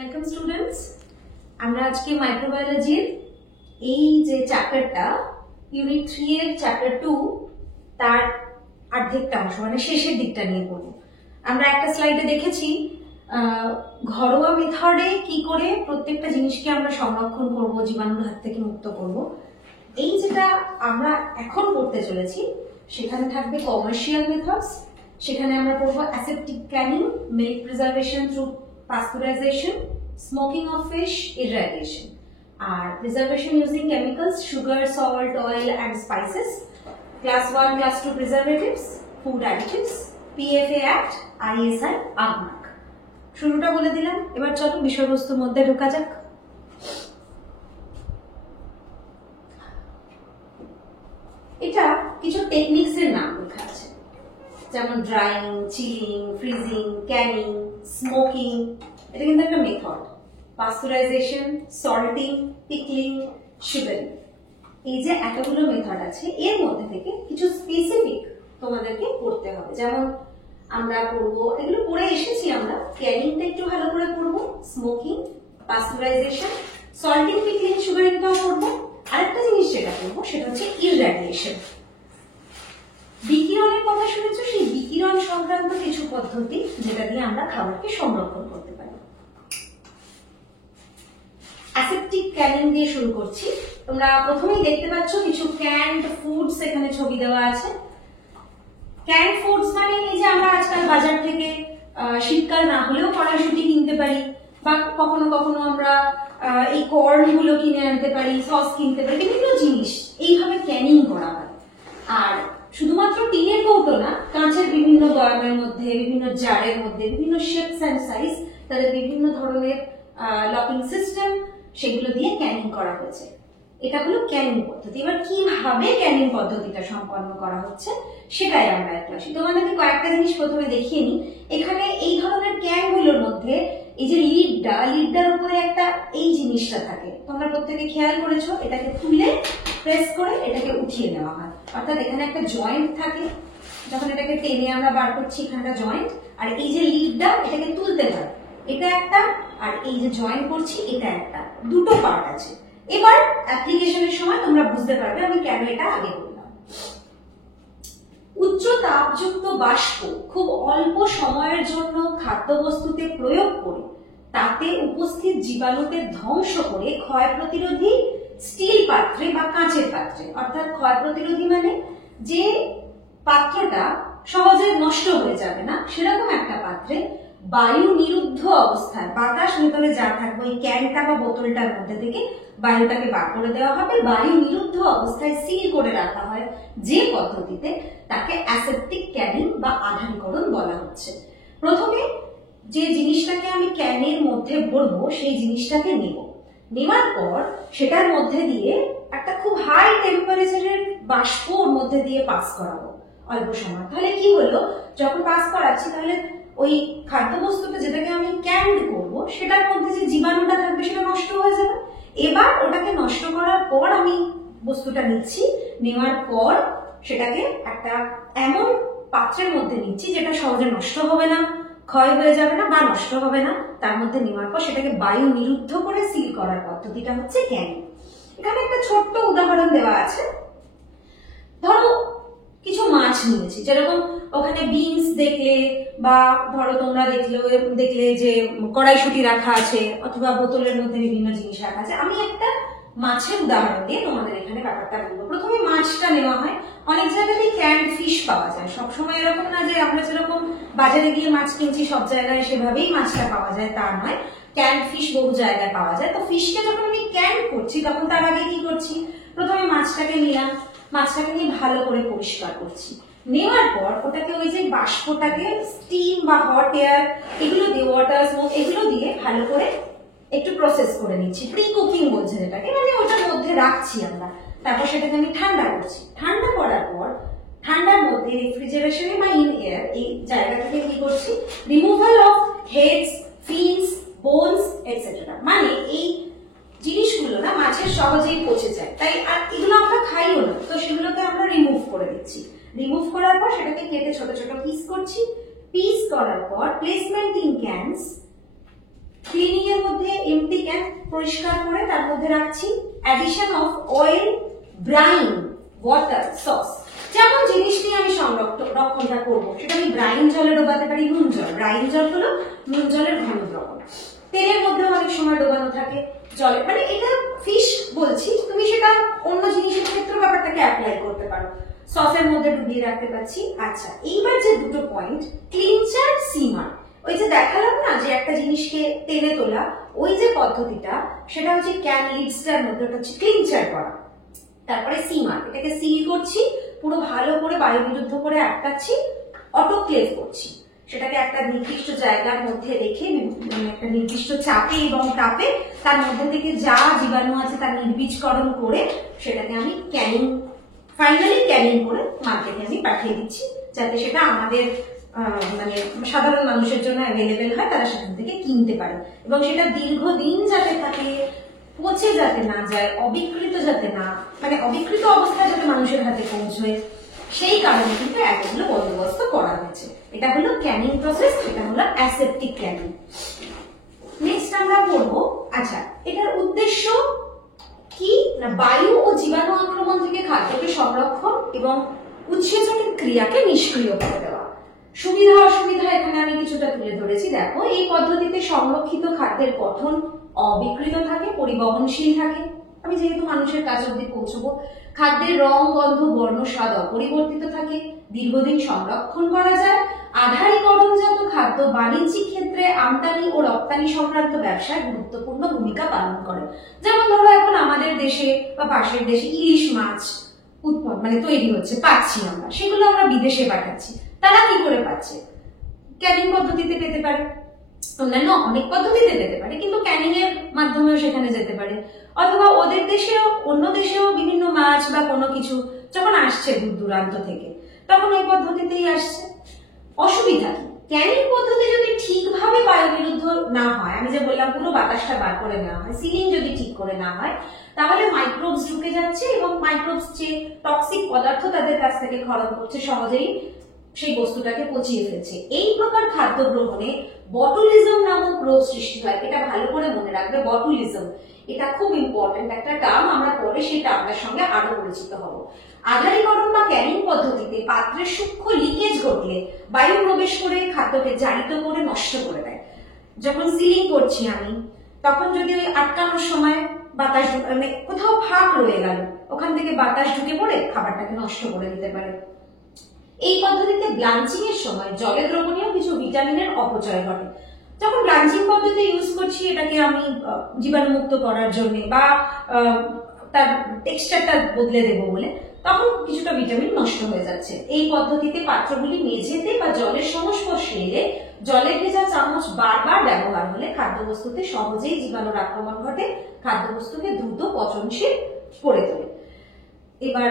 Welcome students, আমরা আজকে মাইক্রোবায়োলজির এই যে চ্যাপ্টারটা ইউনিট 3 এর চ্যাপ্টার 2 তার অর্ধেকটা অংশ মানে শেষের দিকটা নিয়ে পড়ব। আমরা একটা স্লাইডে দেখেছি ঘরোয়া মেথডে কি করে প্রত্যেকটা জিনিসকে আমরা সংরক্ষণ করব, জীবাণুর হাত থেকে মুক্ত করব। এই যেটা আমরা এখন পড়তে চলেছি সেখানে থাকবে কমার্শিয়াল মেথডস, সেখানে আমরা পড়বো aseptic Canning, milk preservation through pasteurization, smoking of fish, irradiation. Preservation using chemicals, sugar, salt, oil and spices. Class 1, Class 2 preservatives, food additives, PFA Act, ISI, AGMAC. শুরুটা বলে দিলাম, এবার চলো বিষয়বস্তুর মধ্যে ঢোকা যাক। এটা কিছু টেকনিক্স এর নাম লেখা আছে, যেমন drawing, chilling, freezing, Canning, smoking. এটা কিন্তু একটা মেথড। পাস্তুরাইজেশন, সল্টিং, পিকলিং, সুগারিং, এই যে এতগুলো মেথড আছে এর মধ্যে থেকে কিছু স্পেসিফিক তোমাদেরকে পড়তে হবে। যেমন আমরা পড়বো, এগুলো পড়ে এসেছি আমরা, ক্যানিংটা একটু ভালো করে পড়বো, স্মোকিং, পাস্তুরাইজেশন, সল্টিং, পিকলিং, সুগারিংটাও পড়বো। আরেকটা জিনিস যেটা পড়বো সেটা হচ্ছে ইররাডিয়েশন। বিকিরণের কথা শুনেছো, সেই বিকিরণ সংক্রান্ত কিছু পদ্ধতি যেটা দিয়ে আমরা খাবারকে সংরক্ষণ করতে পারি। অ্যাসেপ্টিক ক্যানিং দিয়ে শুরু করছি। তোমরা প্রথমেই দেখতে পাচ্ছ কিছু ক্যান্ড ফুডস এখানে ছবি দেওয়া আছে। ক্যান্ড ফুডস মানে এই যে আমরা আজকাল বাজার থেকে শীতকাল না হলেও কড়াইশুঁটি কিনতে পারি, বা কখনো কখনো আমরা এই কর্ন গুলো কিনে আনতে পারি, সস কিনতে পারি, বিভিন্ন জিনিস এইভাবে ক্যানিং করা হয়। আর শুধুমাত্র টিনের কৌটো না, কাঁচের বিভিন্ন বয়ামের মধ্যে, বিভিন্ন জারের মধ্যে, বিভিন্ন শেপস এন্ড সাইজ, তাদের বিভিন্ন ধরনের লকিং সিস্টেম, সেগুলো দিয়ে ক্যানিং করা হয়েছে। এটা হলো ক্যানিং পদ্ধতি। এবার কিভাবে ক্যানিং পদ্ধতিটা সম্পন্ন করা হচ্ছে সেটাই আমরা একটু আসি। তোমাদেরকে কয়েকটা জিনিস প্রথমে দেখিয়ে নিই। এখানে এই ধরনের ক্যান গুলোর মধ্যে এই যে লিডটার উপরে একটা এই জিনিসটা থাকে, তোমরা প্রত্যেকে খেয়াল করেছো, এটাকে তুলে প্রেস করে এটাকে উঠিয়ে নেওয়া হয়। অর্থাৎ এখানে একটা জয়েন্ট থাকে, যখন এটাকে টেনে আমরা বার করছি এখানটা জয়েন্ট, আর এই যে লিডটা এটাকে তুলতে হয়, এটা একটা, আর এই যে জয়েন করছি এটা একটা, দুটো পার্ট আছে। এবার অ্যাপ্লিকেশনের সময় তোমরা বুঝতে পারবে আমি কেন এটা আগে বললাম। উচ্চ তাপযুক্ত বাষ্প খুব অল্প সময়ের জন্য খাদ্যবস্তুতে প্রয়োগ করে তাতে উপস্থিত জীবাণুকে ধ্বংস করে ক্ষয় প্রতিরোধী স্টিল পাত্রে বা কাঁচের পাত্রে, অর্থাৎ ক্ষয় প্রতিরোধী মানে যে পাত্রটা সহজে নষ্ট হয়ে যাবে না সেরকম একটা পাত্রে বায়ু নিরুদ্ধ অবস্থায়, বাতাস ভেতরে যা থাকবে ওই ক্যানটা বা বোতলটার মধ্যে থেকে বায়ুটাকে বার করে দেওয়া হবে, বায়ু নিরুদ্ধ অবস্থায় সিল করে রাখা হয় যে পদ্ধতিতে, তাকে অ্যাসেপ্টিক ক্যানিং বা আধানীকরণ বলা হচ্ছে। প্রথমে যে জিনিসটাকে আমি ক্যানের মধ্যে ভরবো সেই জিনিসটাকে নেওয়ার পর সেটার মধ্যে দিয়ে একটা খুব হাই টেম্পারেচারের বাষ্প ওর মধ্যে দিয়ে পাস করাবো অল্প সময়। তাহলে কি হলো, যখন পাস করাচ্ছি তাহলে ওই খাদ্যবস্তুটা যেটাকে আমি ক্যান্ড করবো সেটার মধ্যে যে জীবাণুটা থাকবে সেটা নষ্ট হয়ে যাবে। এবার ওটাকে নষ্ট করার পর আমি বস্তুটা নিচ্ছি, নেওয়ার পর সেটাকে একটা এমন পাত্রের মধ্যে নিচ্ছি যেটা সহজে নষ্ট হবে না, ক্ষয় হয়ে যাবে না বা নষ্ট হবে না, তার মধ্যে নেওয়ার পর সেটাকে বায়ু নিরুদ্ধ করে সিল করার পদ্ধতিটা হচ্ছে ক্যানিং। এখানে একটা ছোট্ট উদাহরণ দেওয়া আছে। ধরো কিছু মাছ নিয়েছি, যেরকম ওখানে বিনস দেখলে বা ধরো তোমরা দেখলে যে কড়াইশুঁটি রাখা আছে অথবা বোতলের মধ্যে বিভিন্ন জিনিস রাখা আছে। আমি একটা মাছের উদাহরণ দিয়ে তোমাদের এখানে ব্যাপারটা বলবো। প্রথমে মাছটা নেওয়া হয়। অনেক জায়গাতেই ক্যান্ড ফিশ পাওয়া যায়, সবসময় এরকম না যে আমরা যেরকম বাজারে গিয়ে মাছ কিনছি সব জায়গায় সেভাবেই মাছটা পাওয়া যায় তা নয়, ক্যান্ড ফিশ বহু জায়গায় পাওয়া যায়। তো ফিশকে যখন আমি ক্যান্ড করছি তখন তার আগে কি করছি, প্রথমে মাছটাকে নিলাম, মাছটাকে নিয়ে ভালো করে পরিষ্কার করছি, নেওয়ার পর ওটাকে ওই যে বাষ্পটাকে স্টিম বা হট এয়ার এগুলো দিয়ে, ওয়াটার স্মোক এগুলো দিয়ে ভালো করে একটু প্রসেস করে নিচ্ছি, প্রি কুকিং বলছে যেটাকে, মানে ওটার মধ্যে রাখছি আমরা। তারপর সেটাকে আমি ঠান্ডা করছি, ঠান্ডা করার পর ঠান্ডার মধ্যে রেফ্রিজারেশনে বা ইন এয়ার এই জায়গা থেকে কি করছি, removal of heads, fins, bones etcetera, মানে এই জিনিসগুলো না মাছের সহজেই পচে যায়, তাই আর এগুলো আমরা খাইও না, তো সেগুলোকে আমরা রিমুভ করে দিচ্ছি। রিমুভ করার পর সেটাকে কেটে ছোট ছোট পিস করছি, পিস করার পর প্লেসমেন্ট ইন ক্যানস, ক্লিনিং এর মধ্যে এমটি ক্যান পরিষ্কার করে তার মধ্যে রাখছি addition of oil, brine, water, sauce. যেমন জিনিস নিয়ে আমি রক্ষণটা করবো সেটা আমি ব্রাইন জলে ডোবাতে পারি নুন জল। ব্রাইন জল হলো নুন জলের ঘন দ্রবণ। তেলের মধ্যে অনেক সময় ডোবানো থাকে জলে, মানে এটা ফিশ বলছি, তুমি সেটা অন্য জিনিসের ক্ষেত্রে ব্যাপারটাকে অ্যাপ্লাই করতে পারো। সসের মধ্যে ডুবিয়ে রাখতে পারছি। আচ্ছা, এইবার যে দুটো পয়েন্ট, ক্লিনচার, সিমার, ওই যে দেখালাম না যে একটা জিনিসকে টেনে তোলা, ওই যে পদ্ধতিটা সেটা হচ্ছে ক্যান লিডসটার মধ্যে, ওটা হচ্ছে ক্লিনচার করা। তারপরে সিমার, এটাকে সিল করছি, পুরো ভালো করে বায়ু বিরুদ্ধ করে আটকাচ্ছি, অটোক্লেভ করছি, সেটাকে একটা নির্দিষ্ট জায়গার মধ্যে রেখে একটা নির্দিষ্ট চাপে এবং তাপে তার মধ্যে থেকে যা জীবাণু আছে তার নির্বীজকরণ করে সেটাকে আমি ফাইনালি ক্যানিং করে মার্কেটে আমি পাঠিয়ে দিচ্ছি, যাতে সেটা আমাদের মানে সাধারণ মানুষের জন্য অ্যাভেলেবেল হয়, তারা সেখান থেকে কিনতে পারে এবং সেটা দীর্ঘদিন যাতে থাকে, পচে যাতে না যায়, অবিকৃত যাতে না, মানে অবিকৃত অবস্থায় যাতে মানুষের হাতে পৌঁছয়, সেই কারণে কিন্তু এতগুলো বন্দোবস্ত করা হয়েছে। এটা হলো ক্যানিং প্রসেস, এটা হলো অ্যাসেপটিক ক্যানিং। নেক্সট আমরা পড়বো, আচ্ছা এটার উদ্দেশ্য কি না, বায়ু ও জীবাণু আক্রমণ থেকে খাদ্যকে সংরক্ষণ এবং উৎসেচনের ক্রিয়াকে নিষ্ক্রিয় করে দেওয়া। সুবিধা অসুবিধা এখানে আমি কিছুটা তুলে ধরেছি। দেখো, এই পদ্ধতিতে সংরক্ষিত খাদ্যের গঠন অবিকৃত থাকে, পরিবহনশীল থাকে। আমি যেহেতু মানুষের কাছ অব্দি পৌঁছবো, খাদ্যের রং, গন্ধ, বর্ণ, স্বাদ অপরিবর্তিত থাকে, দীর্ঘদিন সংরক্ষণ করা যায়। আধারীকরণজাত খাদ্য বাণিজ্যিক ক্ষেত্রে আমদানি ও রপ্তানি সংক্রান্ত ব্যবসায় গুরুত্বপূর্ণ ভূমিকা পালন করে। যেমন ধরো এখন আমাদের দেশে বা পাশের দেশে ইলিশ মাছ মানে তৈরি হচ্ছে, পাচ্ছি আমরা, সেগুলো আমরা বিদেশে পাঠাচ্ছি। তারা কি করে পাচ্ছে? ক্যানিং পদ্ধতিতে পেতে পারে, অন্যান্য অনেক পদ্ধতিতে পেতে পারে, কিন্তু ক্যানিং এর মাধ্যমেও সেখানে যেতে পারে। অথবা ওদের দেশেও, অন্য দেশেও বিভিন্ন মাছ বা কোনো কিছু যখন আসছে দূর দূরান্ত থেকে, তখন ওই পদ্ধতিতেই আসছে। অসুবিধা কি? ক্যানিং পদ্ধতি যদি ঠিকভাবে বায়ু বিরুদ্ধ না হয়, আমি যে বললাম পুরো বাতাসটা বার করে নেওয়া হয়, সিলিং যদি ঠিক করে না হয়, তাহলে মাইক্রোবস ঢুকে যাচ্ছে এবং মাইক্রোবস যে টক্সিক পদার্থ তাদের কাছ থেকে ক্ষরণ করছে, সহজেই সেই বস্তুটাকে পচিয়ে ফেলছে। এই প্রকার খাদ্য গ্রহণে বটুলিজম নামক রোগ সৃষ্টি হয়। এটা ভালো করে মনে রাখবে, বটুলিজম, এটা খুব ইম্পর্টেন্ট একটা টার্ম, আমরা পরে সেই টার্মটার সঙ্গে আরো পরিচিত হব। আধারীকরণ বা ক্যানিং পদ্ধতিতে পাত্রের সূক্ষ্ম লিকেজ ঘটলে বায়ু প্রবেশ করে খাদ্যকে জারিত করে নষ্ট করে দেয়। যখন সিলিং করছি আমি, তখন যদি ওই আটকানোর সময় বাতাস, মানে কোথাও ফাঁক রয়ে গেল, ওখান থেকে বাতাস ঢুকে পড়ে খাবারটাকে নষ্ট করে দিতে পারে। এই পদ্ধতিতে ব্লাঞ্চিং এর সময় জলে দ্রবণীয় কিছু ভিটামিনের অপচয় ঘটে। যখন ব্লাঞ্চিং পদ্ধতি ইউজ করছি, এটাকে আমি জীবাণুমুক্ত করার জন্য বা তার টেক্সচারটা বদলে দেবো বলে, তখন কিছুটা ভিটামিন নষ্ট হয়ে যাচ্ছে। এই পদ্ধতিতে পাত্রগুলি মেঝেতে বা জলের সংস্পর্শে এলে জলে ভেজা চামচ বারবার ব্যবহার হলে খাদ্যবস্তুতে সহজেই জীবাণুর আক্রমণ ঘটে, খাদ্যবস্তুকে দ্রুত পচনশীল করে তোলে। এবার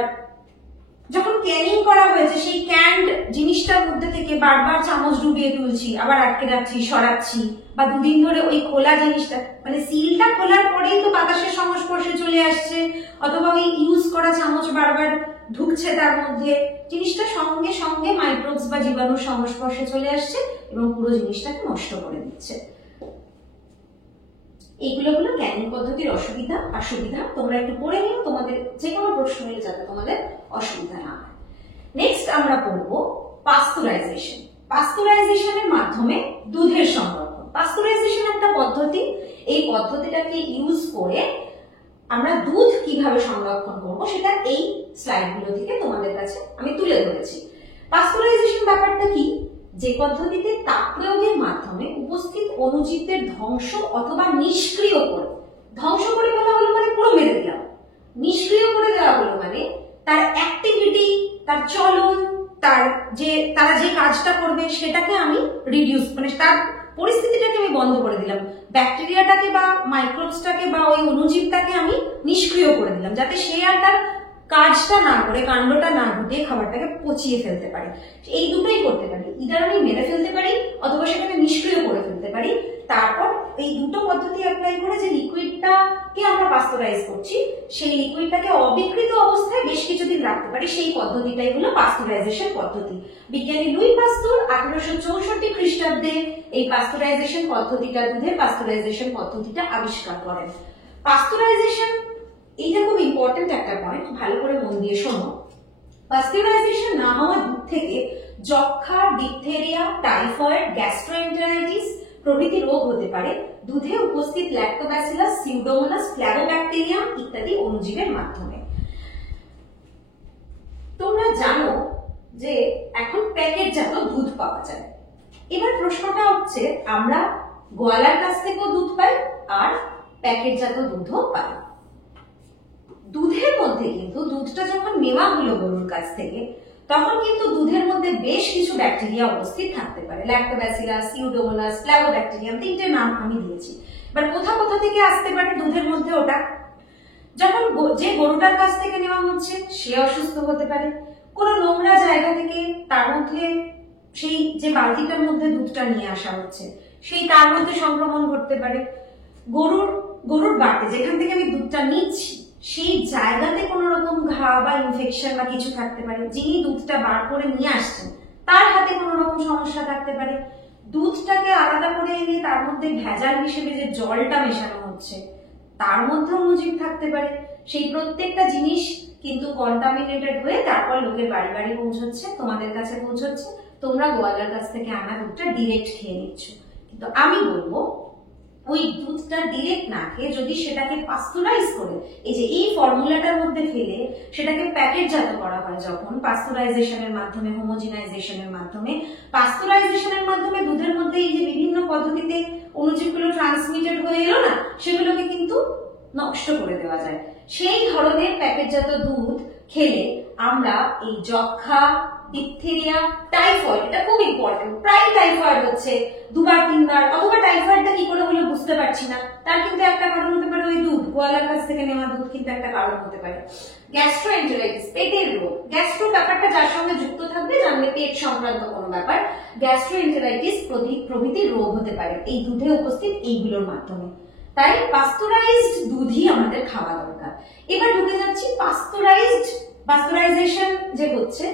যখন ক্যানিং করা হয়েছে, সেই ক্যান্ড জিনিসটার মধ্যে থেকে বারবার চামচ ডুবিয়ে তুলছি, আবার আটকে রাখছি, সরাচ্ছি, বা দুদিন ধরে ওই খোলা জিনিসটা, মানে সিলটা খোলার পরেই তো বাতাসের সংস্পর্শে চলে আসছে, অথবা ওই ইউজ করা চামচ বারবার ঢুকছে তার মধ্যে, জিনিসটা সঙ্গে সঙ্গে মাইক্রোবস বা জীবাণুর সংস্পর্শে চলে আসছে এবং পুরো জিনিসটাকে নষ্ট করে দিচ্ছে। এইগুলো হলো ক্যানিং পদ্ধতির অসুবিধা আর সুবিধা। তোমরা একটু পড়ে নিও, তোমাদের যে কোনো প্রশ্ন এলে যাতে তোমাদের অসুবিধা না হয়। নেক্সট আমরা পড়বো পাস্তুরাইজেশন। পাস্তুরাইজেশনের মাধ্যমে দুধের সংরক্ষণ। পাস্তুরাইজেশন একটা পদ্ধতি, এই পদ্ধতিটাকে ইউজ করে আমরা দুধ কিভাবে সংরক্ষণ করব সেটা এই স্লাইডগুলো থেকে তোমাদের কাছে আমি তুলে ধরেছি। পাস্তুরাইজেশন ব্যাপারটা কি? যে পদ্ধতিতে তাপ প্রয়োগের মাধ্যমে উপস্থিত অণুজীবদের ধ্বংস অথবা নিষ্ক্রিয় করে, ধ্বংস করে বলা হলো মানে পুরো মেরে দিলাম, নিষ্ক্রিয় করে দেওয়া হলো মানে তার অ্যাক্টিভিটি, তার চলন, তারা যে কাজটা করবে সেটাকে আমি রিডিউস, মানে তার পরিস্থিতিটাকে আমি বন্ধ করে দিলাম, ব্যাকটেরিয়াটাকে বা মাইক্রোবসটাকে বা ওই অণুজীবটাকে আমি নিষ্ক্রিয় করে দিলাম, যাতে সে আর তার কাজটা না করে, কাণ্ডটা না ঘটিয়ে খাবারটাকে পচিয়ে ফেলতে পারে। এই দুটোই করতে পারি, ইদার আমি মেরে ফেলতে পারি অথবা সেটাকে নিষ্ক্রিয় করে ফেলতে পারি। তারপর এই দুটো পদ্ধতি অ্যাপ্লাই করে যে লিকুইডটা লিকুইডটাকে আমরা পাস্তুরাইজ করছি, সেই লিকুইডটাকে অবিকৃত অবস্থায় বেশ কিছুদিন রাখতে পারি, সেই পদ্ধতিটাই হলো পাস্তুরাইজেশন পদ্ধতি। বিজ্ঞানী লুই পাস্তুর 1864 খ্রিস্টাব্দে এই পাস্তুরাইজেশন পদ্ধতিটা, দুধের পাস্তুরাইজেশন পদ্ধতিটা আবিষ্কার করেন। পাস্তুরাইজেশন এইটা খুব ইম্পর্টেন্ট একটা পয়েন্ট, ভালো করে মন দিয়ে শোনো। পাস্তুরাইজেশন না হওয়া দুধ থেকে যক্ষা, ডিপথেরিয়া, টাইফয়েড, গ্যাস্ট্রোএন্টেরাইটিস প্রভৃতি রোগ হতে পারে দুধে উপস্থিত ল্যাক্টোব্যাসিলাস, সিউডোমোনাস, ফ্ল্যাভোব্যাকটেরিয়াম ইত্যাদি অণুজীবের মাধ্যমে। তোমরা জানো যে এখন প্যাকেটজাত দুধ পাওয়া যায়। এবার প্রশ্নটা হচ্ছে, আমরা গোয়ালার কাছ থেকেও দুধ পাই আর প্যাকেটজাত দুধও পাই। দুধের মধ্যে কিন্তু দুধটা যখন নেওয়া হলো গরুর কাছ থেকে, তখন কিন্তু দুধের মধ্যে বেশ কিছু ব্যাকটেরিয়া উপস্থিত থাকতে পারে। ল্যাক্টোব্যাসিলাস, সিউডোমোনাস, ফ্ল্যাভোব্যাকটেরিয়াম, তিনটে নাম আমি দিয়েছি। এবার কোথা কোথা থেকে আসতে পারে দুধের মধ্যে ওটা? যখন যে গরুটার কাছ থেকে নেওয়া হচ্ছে সে অসুস্থ হতে পারে, কোনো নোংরা জায়গা থেকে তার মধ্যে, সেই যে বালতিটার মধ্যে দুধটা নিয়ে আসা হচ্ছে সেই তার মধ্যে সংক্রমণ ঘটতে পারে। গরুর বাড়িতে যেখান থেকে আমি দুধটা নিচ্ছি সেই জায়গাতে কোনো রকম ঘা বা ইনফেকশন বা কিছু থাকতে পারে। যিনি দুধটা বার করে নিয়ে আসছেন তার হাতে কোনো রকম সমস্যা থাকতে পারে। দুধটাকে আলাদা করে এনে তার মধ্যে ভেজাল হিসেবে যে জলটা মেশানো হচ্ছে তার মধ্যে অণুজীব থাকতে পারে। সেই প্রত্যেকটা জিনিস কিন্তু কন্টামিনেটেড হয়ে তারপর লোকের বাড়ি বাড়ি পৌঁছচ্ছে, তোমাদের কাছে পৌঁছচ্ছে। তোমরা গোয়ালার কাছ থেকে আনা দুধটা ডিরেক্ট খেয়ে নিচ্ছ, কিন্তু আমি বলবো ওই দুধটা ডিরেক্ট না খেয়ে যদি সেটাকে পাস্তুরাইজ করে এই যে এই ফর্মুলাটার মধ্যে ফেলে সেটাকে প্যাকেটজাত করা হয়, যখন পাস্তুরাইজেশনের মাধ্যমে, হোমোজিনাইজেশনের মাধ্যমে, পাস্তুরাইজেশনের মাধ্যমে দুধের মধ্যে এই যে বিভিন্ন পদ্ধতিতে অণুজীবগুলো ট্রান্সমিটেড হয়ে এলো না, সেগুলোকে কিন্তু নষ্ট করে দেওয়া যায়। সেই ধরনের প্যাকেটজাত দুধ খেলে আমরা এই যক্ষা, ডিপথেরিয়া, টাইফয়েড, এটা খুব ইম্পর্টেন্ট, প্রায় টাইফয়েড হচ্ছে দুবার তিনবার, অথবা টাইফয়েডটা কি করে হলো বুঝতে পারছি না, তার কিন্তু একটা কারণ হতে পারে ওই দুধ, গোয়ালার কাছ থেকে নেওয়া দুধ কিন্তু একটা কারণ হতে পারে। গ্যাস্ট্রোএন্টেরাইটিস, পেটের রোগ, গ্যাস্ট্রো ব্যাপারটা যার সঙ্গে যুক্ত থাকবে জানলে পেট সংক্রান্ত কোনো ব্যাপার, গ্যাস্ট্রোএন্টেরাইটিস প্রভৃতি রোগ হতে পারে এই দুধে উপস্থিত এইগুলোর মাধ্যমে। তাই পাস্তুরাইজড দুধই আমাদের খাওয়া দরকার। এবার ঢুকে যাচ্ছি পাস্তুরাইজেশন যে হচ্ছে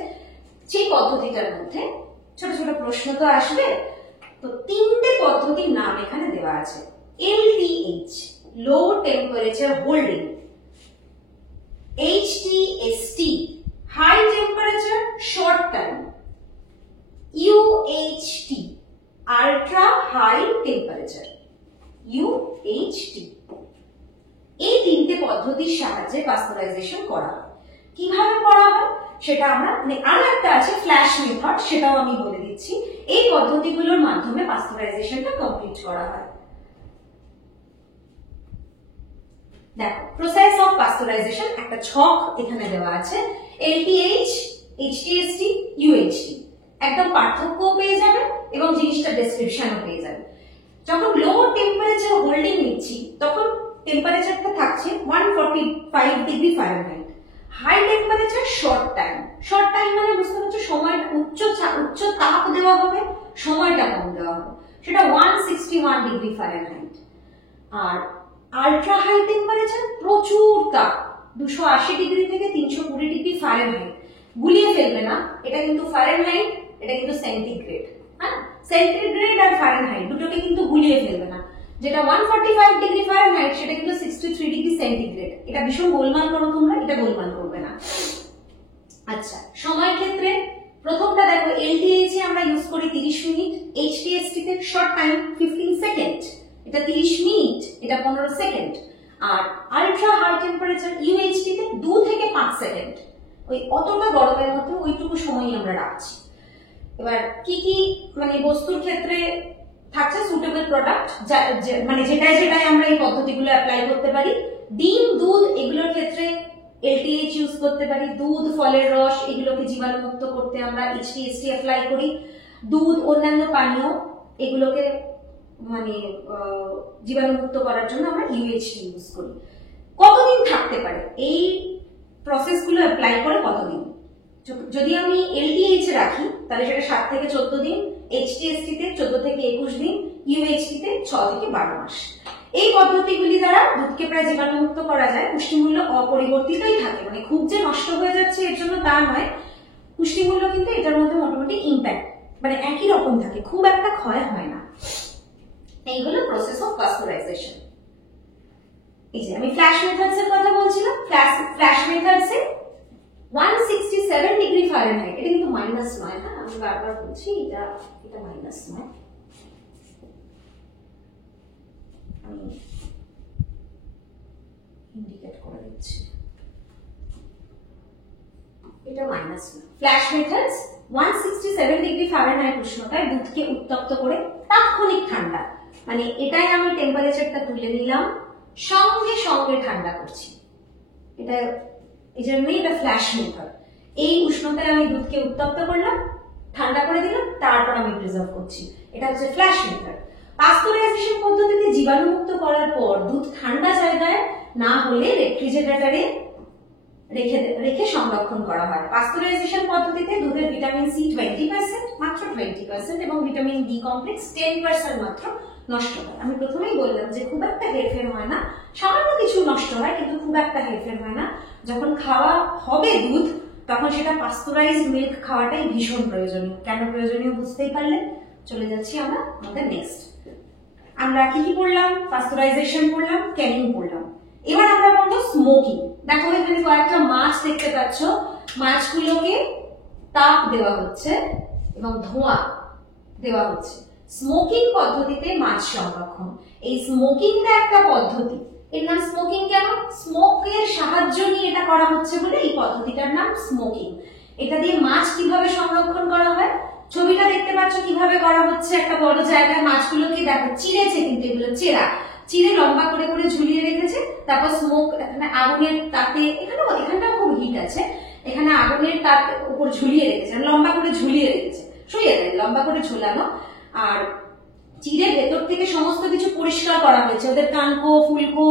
সেই পদ্ধতিটার মধ্যে। ছোট ছোট প্রশ্ন তো আসবে, তো তিনটে পদ্ধতির নাম এখানে দেওয়া আছে। LTH, low temperature holding, HTST, high temperature short time, UHT, ultra high temperature, UHT। এই তিনটে পদ্ধতির সাহায্যে পাস্তুরাইজেশন করা হয়। কিভাবে করা হয় সেটা আমরা, আরো একটা আছে ফ্ল্যাশ মেথড, সেটাও আমি বলে দিচ্ছি। এই পদ্ধতিগুলোর মাধ্যমে পাস্তুরাইজেশনটা কমপ্লিট করা হয়। দেখো, প্রসেস অফ পাস্তুরাইজেশন একটা ছক এখানে দেওয়া আছে। LTH, HTST, UHT, একদম পার্থক্যও পেয়ে যাবে এবং জিনিসটা ডেসক্রিপশনও পেয়ে যাবে। যখন লো টেম্পারেচার হোল্ডিং নিচ্ছি তখন টেম্পারেচারটা থাকছে 145 degree Fahrenheit. High temperature short time মানে বুঝতে পারছো সময়টা উচ্চ তাপ দেওয়া হবে, সময়টা কম দেওয়া হবে, সেটা 161 ডিগ্রি ফারেনহাইট। আর আল্ট্রা হাই টেম্পারেচার প্রচুর তাপ, 280 ডিগ্রি থেকে 320 ডিগ্রি ফারেনহাইট। গুলিয়ে ফেলবে না, এটা কিন্তু ফারেনহাইট, এটা কিন্তু সেন্টিগ্রেড। হ্যাঁ, সেন্টিগ্রেড আর ফারেনহাইট দুটোকে কিন্তু গুলিয়ে ফেলবে না। যেটা 145 ডিগ্রি ফারেনহাইট সেটা কিন্তু 63 ডিগ্রি সেন্টিগ্রেড। এটা ভীষণ গোলমাল করো তোমরা, এটা গোলমাল করবে না। আচ্ছা, সময় ক্ষেত্রে প্রথমটা দেখো, LTH এ আমরা ইউজ করি 30 মিনিট, HTST তে শর্ট টাইম 15 সেকেন্ড, এটা 30 মিনিট, এটা 15 সেকেন্ড। আর আল্ট্রা হাই টেম্পারেচার UHT তে 2 থেকে 5 সেকেন্ড। ওই অতটা গরমের মধ্যে ওইটুকু সময়ই আমরা রাখছি। এবার কি কি মানে বস্তুর ক্ষেত্রে থাকছে সুটেবল প্রোডাক্ট, মানে যেটাই আমরা এই পদ্ধতিগুলো অ্যাপ্লাই করতে পারি। ডিম, দুধ এগুলোর ক্ষেত্রে LTH ইউজ করতে পারি। দুধ, ফলের রস এগুলোকে জীবাণুমুক্ত করতে আমরা HTST অ্যাপ্লাই করি। দুধ, অন্যান্য পানীয় এগুলোকে মানে জীবাণুমুক্ত করার জন্য আমরা UHT ইউজ করি। কতদিন থাকতে পারে এই প্রসেসগুলো অ্যাপ্লাই করে? কতদিন? যদি আমি LTH রাখি তাহলে সেটা 7 থেকে 14 দিন, HTST তে 14 থেকে 21 দিন, UHT তে 6 থেকে 12 মাস। এই পদ্ধতিগুলি দ্বারা দুধকে প্রায় জীবাণুমুক্ত করা যায়। পুষ্টিমূল্য অপরিবর্তিতই থাকে, মানে খুব যে নষ্ট হয়ে যাচ্ছে এর জন্য তা নয়, পুষ্টিমূল্য কিন্তু এটার মধ্যে মোটামুটি ইম্প্যাক্ট মানে একই রকম থাকে, খুব একটা ক্ষয় হয় না। এইগুলো প্রসেস অফ পাস্তুরাইজেশন। এই যে আমি ফ্ল্যাশ মেথডস এর কথা বলছিলাম, ফ্ল্যাশ মেথডস এ 167 ডিগ্রি ফারেনহাইট, এটা কিন্তু মাইনাস নয়, হ্যাঁ আমি বারবার বলছি এটা মাইনাস নয়, আমি ইন্ডিকেট করে দিচ্ছি, এটা মাইনাস নয়। ফ্ল্যাশ মেথডস 167 ডিগ্রি ফারেনহাইট উষ্ণতায় দুধকে উত্তপ্ত করে তাৎক্ষণিক ঠান্ডা, মানে এটাই আমি টেম্পারেচারটা তুলে নিলাম, সঙ্গে সঙ্গে ঠান্ডা করছি, এটা এই জন্যই এটা ফ্ল্যাশ মেথড। এই উষ্ণতায় আমি দুধকে উত্তপ্ত করলাম, ঠান্ডা করে দিলাম, তারপর আমি প্রিজার্ভ করছি, এটা হচ্ছে ফ্ল্যাশ মেথড। পাস্তুরাইজেশন পদ্ধতিতে জীবাণুমুক্ত করার পর দুধ ঠান্ডা জায়গায় না হলে রেফ্রিজারেটরে রেখে সংরক্ষণ করা হয়। পাস্তুরাইজেশন পদ্ধতিতে দুধের ভিটামিন সি 20%, মাত্র 20%, এবং ভিটামিন বি কমপ্লেক্স 10% মাত্র নষ্ট হয়। আমি প্রথমেই বললাম যে খুব একটা হেরফের হয় না, সামান্য কিছু নষ্ট হয় কিন্তু খুব একটা হেরফের হয় না। যখন খাওয়া হবে দুধ তখন সেটা পাস্তুরাইজড মিল্ক খাওয়াটাই ভীষণ প্রয়োজনীয়। কেন প্রয়োজনীয় বুঝতেই পারলে, চলে যাচ্ছি আমরা আমাদের নেক্সট। আমরা কি কি পড়লাম? পাস্তুরাইজেশন পড়লাম, ক্যানিং পড়লাম। এবার আমরা পড়বো স্মোকিং। দেখো এখানে কয়েকটা মাছ দেখতে পাচ্ছ, মাছগুলোকে তাপ দেওয়া হচ্ছে এবং ধোঁয়া দেওয়া হচ্ছে। স্মোকিং পদ্ধতিতে মাছ সংরক্ষণ। এই স্মোকিংটা একটা পদ্ধতি, এর নাম স্মোকিং কেন? স্মোকের সাহায্য নিয়ে এটা করা হচ্ছে বলে এই পদ্ধতিটার নাম স্মোকিং। এটা দিয়ে মাছ কিভাবে সংরক্ষণ করা হয়, ছবিটা দেখতে পাচ্ছ কিভাবে করা হচ্ছে। একটা বড় জায়গায় মাছগুলোকে দেখো চিড়েছে, কিন্তু এগুলো চিড়ে লম্বা করে করে ঝুলিয়ে রেখেছে, তারপর স্মোক এখানে আগুনের তাতে, এখানটাও খুব হিট আছে, এখানে আগুনের তাপ উপর ঝুলিয়ে রেখেছে, লম্বা করে ঝুলিয়ে রেখেছে, শুয়ে যায় লম্বা করে ঝুলানো। আর চিড়ের ভেতর থেকে সমস্ত কিছু পরিষ্কার করা হয়েছে, ওদের কানকো ফুলকো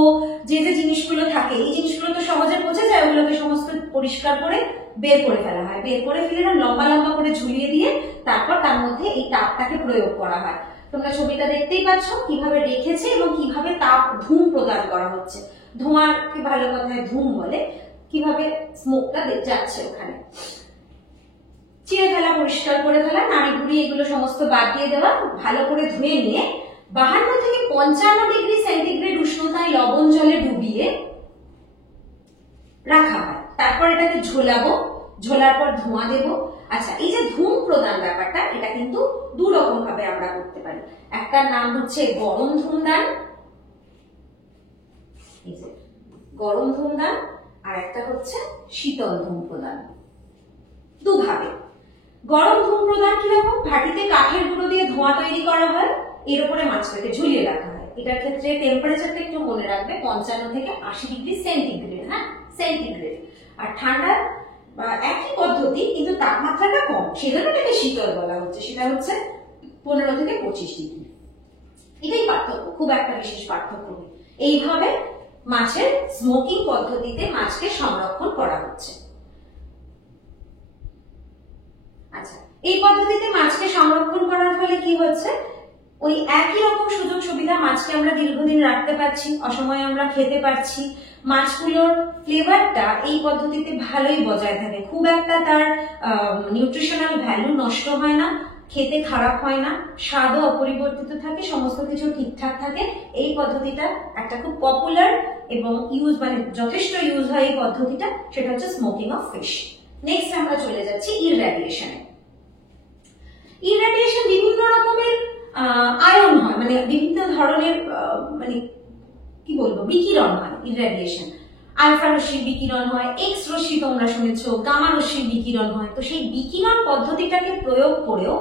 যে যে জিনিসগুলো থাকে, এই জিনিসগুলো তো সহজে পচে যায়, ওগুলোকে সমস্ত পরিষ্কার করে বের করে ফেলা হয়। বের করে ফেলে লম্বা লম্বা করে ঝুলিয়ে দিয়ে তারপর তার মধ্যে এই তাপটাকে প্রয়োগ করা হয়। তোমরা ছবিটা দেখতেই পাচ্ছ কিভাবে রেখেছে এবং কিভাবে তাপ ধূম প্রদান করা হচ্ছে। ধোঁয়াকে ভালো কথায় ধূম বলে, কিভাবে স্মোকটা যাচ্ছে ওখানে। চিড়ে ফেলা, পরিষ্কার করে ফেলা, নাড়ি ভুড়ি এগুলো সমস্ত বাদ দিয়ে দেওয়া, ভালো করে ধুয়ে নিয়ে 52 থেকে 55 ডিগ্রি সেন্টিগ্রেড উষ্ণতায় লবণ জলে ডুবিয়ে রাখা হয়। তারপর এটাকে ঝোলাবো, ঝোলার পর ধোঁয়া দেব। আচ্ছা, এই যে ধূম প্রদান ব্যাপারটা, এটা কিন্তু দু রকম ভাবে আমরা করতে পারি। একটা নাম হচ্ছে গরম ধূমদান, এই যে গরম ধূমদান, আর একটা হচ্ছে শীতল ধূম প্রদান। দুভাবে। গরম ধূম প্রদান কিরকম? ভাটিতে কাঠের গুঁড়ো দিয়ে ধোঁয়া তৈরি করা হয়, এর উপরে মাছটাকে ঝুলিয়ে রাখা হয়। এটার ক্ষেত্রে টেম্পারেচারটা একটু মনে রাখবে, 55 থেকে 80 ডিগ্রি সেন্টিগ্রেড, হ্যাঁ সেন্টিগ্রেড। আর ঠান্ডা একই পদ্ধতি কিন্তু তাপমাত্রাটা কম, সেজন্য এটাকে শীতল বলা হচ্ছে, সেটা হচ্ছে 15 থেকে 25 ডিগ্রি। এটাই পার্থক্য, খুব একটা বিশেষ পার্থক্য নেই। এইভাবে মাছের স্মোকিং পদ্ধতিতে মাছকে সংরক্ষণ করা হচ্ছে। আচ্ছা, এই পদ্ধতিতে মাছকে সংরক্ষণ করার ফলে কি হচ্ছে, ওই একই রকম সুযোগ সুবিধা মাছকে আমরা দীর্ঘদিন রাখতে পারছি, অসময়ে আমরা খেতে পারছি। মাছগুলোর ফ্লেভারটা এই পদ্ধতিতে ভালোই বজায় থাকে, খুব একটা তার নিউট্রিশনাল ভ্যালু নষ্ট হয় না, খেতে খারাপ হয় না, স্বাদও অপরিবর্তিত থাকে, সমস্ত কিছু ঠিকঠাক থাকে। এই পদ্ধতিটা একটা খুব পপুলার এবং যথেষ্ট ইউজ হয় এই পদ্ধতিটা, সেটা হচ্ছে স্মোকিং অফ ফিশ। নেক্সট আমরা চলে যাচ্ছি ইররাডিয়েশনে। ইররাডিয়েশন বিভিন্ন রকমের আয়ন হয়, মানে বিভিন্ন ধরনের কি বলবো বিকিরণ হয়। ইররাডিয়েশন আলফা রশ্মির বিকিরণ হয়, এক্স রশ্মি তোমরা শুনেছো, গামা রশ্মির বিকিরণ হয়। তো সেই বিকিরণ পদ্ধতিটাকে প্রয়োগ করেও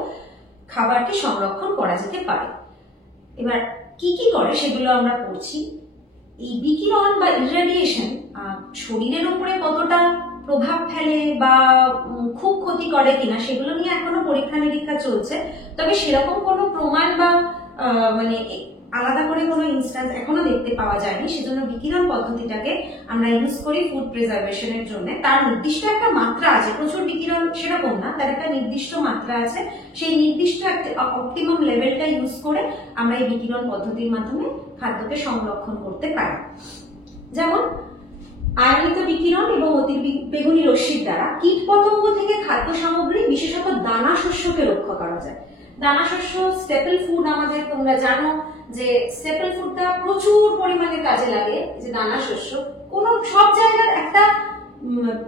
খাবারকে সংরক্ষণ করা যেতে পারে। এবার কি কি করে সেগুলো আমরা পড়ছি। এই বিকিরণ বা ইররাডিয়েশন শরীরের উপরে কতটা প্রভাব ফেলে বা খুব ক্ষতি করে কিনা সেগুলো নিয়ে এখনো পরীক্ষা নিরীক্ষা চলছে, তবে সেরকম কোনো প্রমাণ বা আলাদা করে কোনো ইনস্ট্যান্স এখনো দেখতে পাওয়া যায়নি, সেজন্য বিকিরণ পদ্ধতিটাকে আমরা ইউজ করি ফুড প্রিজার্ভেশনের জন্য। তার নির্দিষ্ট একটা মাত্রা আছে, প্রচুর বিকিরণ সেরকম না, তার একটা নির্দিষ্ট মাত্রা আছে, সেই নির্দিষ্ট একটা অপটিমাম লেভেলটা ইউজ করে আমরা এই বিকিরণ পদ্ধতির মাধ্যমে খাদ্যকে সংরক্ষণ করতে পারি। যেমন আয়নিত বিকিরণ এবং অতিবেগুনি রশ্মির দ্বারা কীটপতঙ্গ থেকে খাদ্য সামগ্রী বিশেষত দানা শস্যকে রক্ষা করা যায়। দানা শস্য স্টেপল ফুড, আমাদের তোমরা জানো যে স্টেপল ফুডটা প্রচুর পরিমাণে কাজে লাগে, যে দানা শস্য কোন সব জায়গার একটা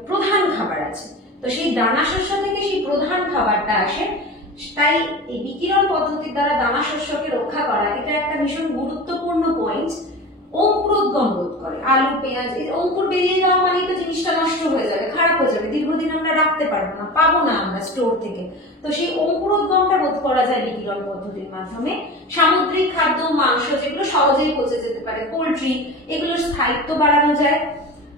প্রধান খাবার আছে, তো সেই দানা শস্য থেকে সেই প্রধান খাবারটা আসে। তাই এই বিকিরণ পদ্ধতির দ্বারা দানা শস্যকে রক্ষা করা এটা একটা ভীষণ গুরুত্বপূর্ণ পয়েন্ট। অঙ্কুরোদ্গম রোধ করে, আলু পেঁয়াজ অঙ্কুর বেরিয়ে যাওয়া মানে তো জিনিসটা নষ্ট হয়ে যাবে, খারাপ হয়ে যাবে, দীর্ঘদিন আমরা রাখতে পারবো না, পাবো না আমরা স্টোর থেকে, তো সেই অঙ্কুরোদ্গমটা রোধ করা যায় বিকিরণ পদ্ধতির মাধ্যমে। সামুদ্রিক খাদ্য, মাংস যেগুলো সহজেই পচে যেতে পারে, পোল্ট্রি, এগুলোর স্থায়িত্ব বাড়ানো যায়।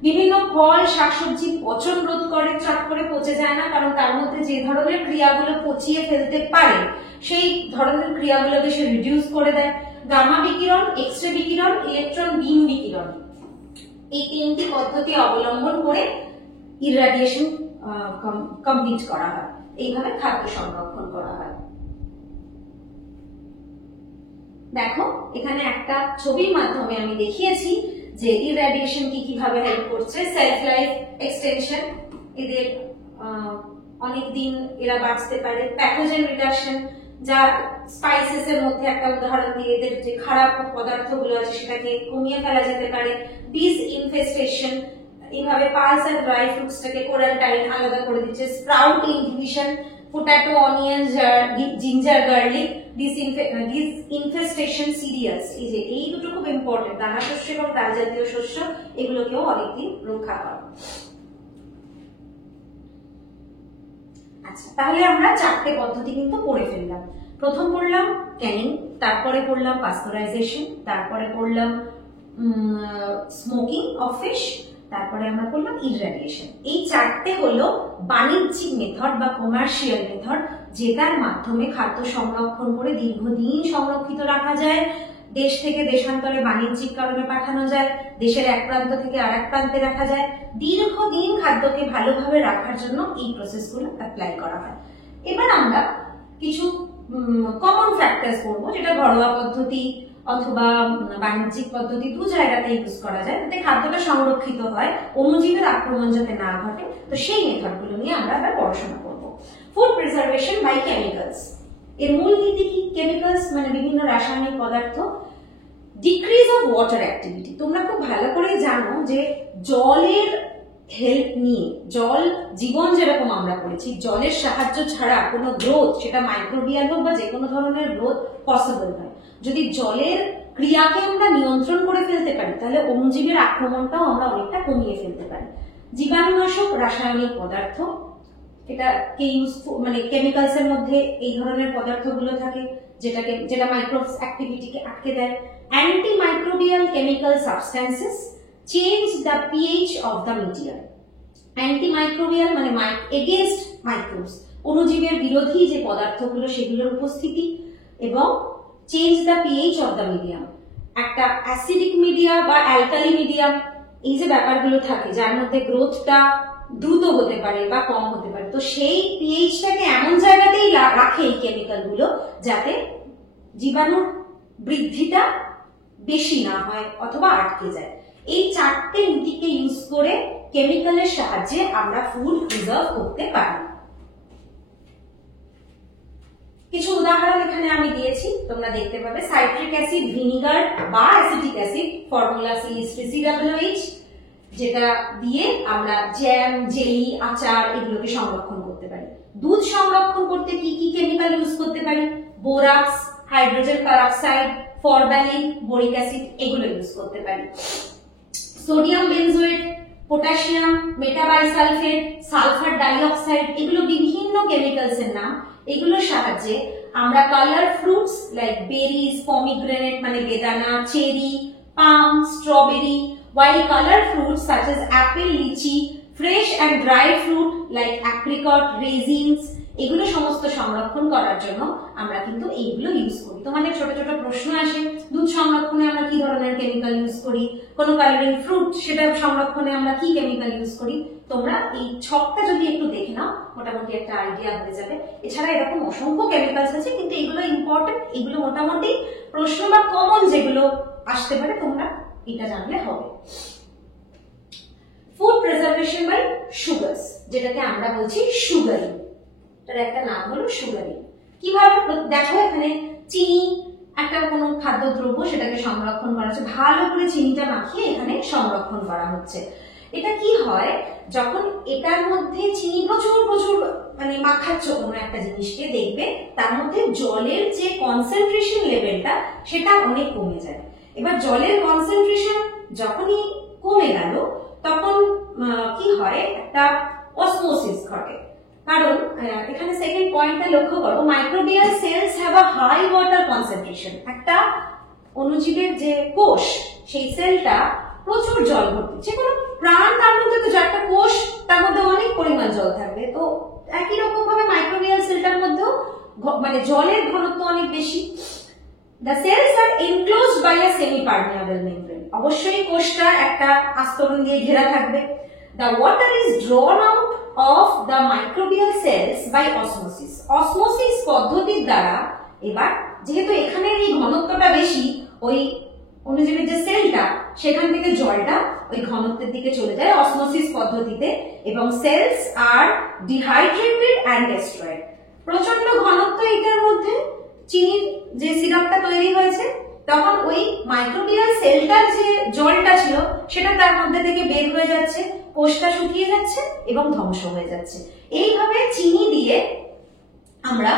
বিভিন্ন ফল শাকসবজি পচন রোধ করে, চট করে পচে যায় না, কারণ তার মধ্যে যে ধরনের ক্রিয়াগুলো পচিয়ে ফেলতে পারে সেই ধরনের ক্রিয়াগুলোকে সে রিডিউস করে দেয়। গামা বিকিরণ, এক্স রে বিকিরণ, ইলেকট্রন বিম বিকিরণ, এই তিনটি পদ্ধতি অবলম্বন করে ইররাডিয়েশন কমপ্লিট করা হয়, এইভাবে খাদ্য সংরক্ষণ করা হয়। দেখো এখানে একটা ছবির মাধ্যমে আমি দেখিয়েছি যে ইররাডিয়েশন কিভাবে হেল্প করছে। সেলফ লাইফ এক্সটেনশন, এদের অনেক দিন এরা বাঁচতে পারে। প্যাথোজেন রিডাকশন, যা স্পাইসেস এর মধ্যে একটা উদাহরণ দিয়ে এদের যে খারাপ পদার্থগুলো আছে সেটাকে কমিয়ে ফেলা যেতে পারে। ডিসইনফেস্টেশন, এইভাবে পালস আর ড্রাই ফ্রুটসটাকে কোয়ারেন্টাইন আলাদা করে দিচ্ছে। Sprout inhibition, potato, onion, ginger, garlic. Disinfestation cereals, এই যে এই দুটো খুব ইম্পর্টেন্ট, দানা শস্য এবং ডাল জাতীয় শস্য, এগুলোকেও অনেকদিন রক্ষা করে। আচ্ছা, তাহলে আমরা চারটে পদ্ধতি কিন্তু পড়ে ফেললাম। প্রথম পড়লাম ক্যানিং, তারপরে পড়লাম পাস্তুরাইজেশন, তারপরে পড়লাম স্মোকিং অফ ফিশ, তারপরে আমরা পড়লাম ইররাডিয়েশন। এই চারটে হলো বাণিজ্যিক মেথড বা কমার্শিয়াল মেথড, যেটার মাধ্যমে খাদ্য সংরক্ষণ করে দীর্ঘদিন সংরক্ষিত রাখা যায়, দেশ থেকে দেশান্তরে বাণিজ্যিক কারণে পাঠানো যায়, দেশের এক প্রান্ত থেকে আরেক প্রান্তে রাখা যায়। দীর্ঘদিন খাদ্যকে ভালোভাবে রাখার জন্য এই প্রসেসগুলো অ্যাপ্লাই করা হয়। এবার আমরা কিছু কমন ফ্যাক্টরস পড়বো, যেটা ঘরোয়া পদ্ধতি অথবা বাণিজ্যিক পদ্ধতি দু জায়গাতে ইউজ করা যায়, যাতে খাদ্যটা সংরক্ষিত হয়, অণুজীবের আক্রমণ যাতে না ঘটে। তো সেই মেথডগুলো নিয়ে আমরা এবার পড়াশোনা করব। ফুড প্রিজার্ভেশন বাই কেমিক্যালস, এর মূল নীতি কি? কেমিক্যালস মানে বিভিন্ন রাসায়নিক পদার্থ। ডিক্রিজ অফ ওয়াটার অ্যাক্টিভিটি, তোমরা খুব ভালো করে জানো যে জলের হেল্প নিয়ে, জল জীবন যেরকম আমরা করেছি, জলের সাহায্য ছাড়া কোনো গ্রোথ, সেটা মাইক্রোবিয়াল হোক বা যে কোনো ধরনের গ্রোথ পসিবল নয়। যদি জলের ক্রিয়াকে আমরা নিয়ন্ত্রণ করে ফেলতে পারি, তাহলে অণুজীবের আক্রমণটাও আমরা অনেকটা কমিয়ে ফেলতে পারি। জীবাণুনাশক রাসায়নিক পদার্থ, এটাকে ইউজ মানে কেমিক্যালস এর মধ্যে এই ধরনের পদার্থগুলো থাকে, যেটা মাইক্রোবস অ্যাক্টিভিটিকে আটকে দেয়। Antimicrobial chemical substances change the pH of the medium. Antimicrobial মানে এগেইনস্ট মাইক্রোবস, অণুজীবের বিরোধী যে পদার্থগুলো সেগুলোর উপস্থিতি, এবং change the pH of the medium, একটা অ্যাসিডিক মিডিয়া বা অ্যালকালি মিডিয়াম, এই যে ব্যাপারগুলো থাকে যার মধ্যে গ্রোথটা দ্রুত হতে পারে বা কম হতে পারে, তো সেই পিএইচটাকে এমন জায়গাতেই রাখে এই কেমিক্যালগুলো যাতে জীবাণুর বৃদ্ধিটা বেশি না হয় অথবা আটকে যায়। এই চারটে নীতিকে ইউজ করে কেমিক্যালের সাহায্যে আমরা ফুড প্রিজার্ভ করতে পারি। কিছু উদাহরণ এখানে আমি দিয়েছি, তোমরা দেখতে পাবে। সাইট্রিক অ্যাসিড, ভিনিগার বা অ্যাসিটিক অ্যাসিড, ফর্মুলা CH3COOH, যেটা দিয়ে আমরা জ্যাম, জেলি, আচার এগুলোকে সংরক্ষণ করতে পারি। দুধ সংরক্ষণ করতে কি কি কেমিক্যাল ইউজ করতে পারি? Borax, hydrogen peroxide, formalin, boric acid, এগুলো ইউজ করতে পারি। Sodium benzoate, potassium metabisulphite, sulphur dioxide, এগুলো বিভিন্ন কেমিক্যালস এর নাম। এগুলোর সাহায্যে আমরা colour fruits like berries, pomegranate মানে বেদানা, cherry, plum, strawberry, while color fruits such as apple, lychee, fresh and dry fruit like apricot, raisins, এগুলো সমস্ত সংরক্ষণ করার জন্য আমরা কিন্তু এইগুলো ইউজ করি। তোমাদের ছোট ছোট প্রশ্ন আসে, দুধ সংরক্ষণে আমরা কি ধরনের কেমিক্যাল ইউজ করি, কোনো কালারিং ফ্রুট সেটা সংরক্ষণে আমরা কি কেমিক্যাল ইউজ করি। তোমরা এই ছকটা যদি একটু দেখে নাও মোটামুটি একটা আইডিয়া হয়ে যাবে। এছাড়া এরকম অসংখ্য কেমিক্যালস আছে, কিন্তু এগুলো ইম্পর্টেন্ট, এগুলো মোটামুটি প্রশ্ন বা কমন যেগুলো আসতে পারে তোমরা এটা জানলে হবে। ফুড প্রিজার্ভেশন বাই সুগারস, যেটাকে আমরা বলছি সুগারিং, এটার একটা নাম হলো সুগারিং। কিভাবে দেখো, এখানে চিনি একটা কোনো খাদ্যদ্রব্য সেটাকে সংরক্ষণ করা হচ্ছে, ভালো করে চিনিটা মাখিয়ে এখানে সংরক্ষণ করা হচ্ছে। এটা কি হয়, যখন এটার মধ্যে চিনি প্রচুর প্রচুর মানে মাখাচ্ছ কোনো একটা জিনিসকে, দেখবে তার মধ্যে জলের যে কনসেন্ট্রেশন লেভেলটা সেটা অনেক কমে যায়। এবার জলের কনসেন্ট্রেশন যখনই কমে গেল তখন কি হয়, একটা অসমোসিস ঘটে। কারণ এখানে সেকেন্ড পয়েন্টটা লক্ষ্য করো, microbial cells have a high water concentration. একটা অণুজীবের যে কোষ, সেই সেলটা প্রচুর জল ভর্তি, যে কোনো প্রাণ তার মধ্যে তো একটা কোষ, তার মধ্যে অনেক পরিমাণ জল থাকবে। তো একই রকম ভাবে মাইক্রোবিয়াল সেলটার মধ্যেও মানে জলের ঘনত্ব অনেক বেশি। The cells are enclosed by a semi-permeable membrane. অবশ্যই কোষটা একটা আস্তরণ দিয়ে ঘেরা থাকবে। The water is drawn out of the microbial cells by osmosis. Osmosis পদ্ধতির দ্বারা, এবার যেহেতু এখানে এই ঘনত্বটা বেশি, ওই অণুজীবের যে সেলটা সেখান থেকে জলটা ওই ঘনত্বের দিকে চলে যায় অসমোসিস পদ্ধতিতে, এবং cells are dehydrated and destroyed. প্রচন্ড ঘনত্ব এটার মধ্যে, চিনির যে সিরাপটা তৈরি হয়েছে তখন ওই মাইক্রোবিয়াল সেলটার যে জলটা ছিল সেটা তার মধ্যে থেকে বের হয়ে যাচ্ছে, কোষটা শুকিয়ে যাচ্ছে এবং ধ্বংস হয়ে যাচ্ছে। এইভাবে চিনি দিয়ে আমরা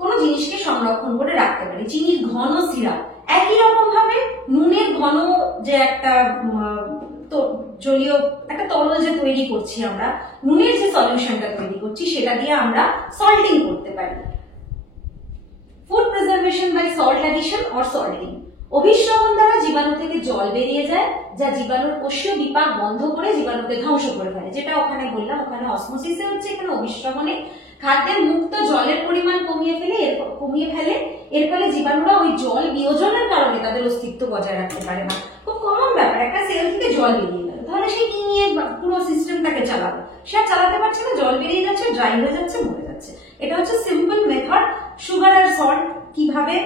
কোনো জিনিসকে সংরক্ষণ করে রাখতে পারি। চিনির ঘন সিরাপ, একই রকম ভাবে নুনের ঘন যে একটা জলীয় একটা তরল যে তৈরি করছি আমরা, নুনের যে সলিউশনটা তৈরি করছি সেটা দিয়ে আমরা সল্টিং করতে পারি। Food preservation by salt addition or salting, অভিশ্রবণ দ্বারা জীবাণু থেকে জল বেরিয়ে যায়, যা জীবাণুর কোষীয় বিপাক বন্ধ করে জীবাণুকে ধ্বংস করে ফেলে। যেটা ওখানে বললাম, ওখানে অসমোসিসে হচ্ছে, এখানে অভিশ্রবণে খাদ্যের মুক্ত জলের পরিমাণ কমিয়ে ফেলে। এর ফলে জীবাণুরা ওই জল বিয়োজনের কারণে তাদের অস্তিত্ব বজায় রাখতে পারে না। খুব কমন ব্যাপার, একটা সেল থেকে জল বেরিয়ে গেল, তাহলে সে কি নিয়ে পুরো সিস্টেমটাকে চালাবে? সে আর চালাতে পারছে না, জল বেরিয়ে যাচ্ছে, ড্রাই হয়ে যাচ্ছে, মরে যাচ্ছে। এটা হচ্ছে সিম্পল মেথড সুগার আর সল্ট কিভাবে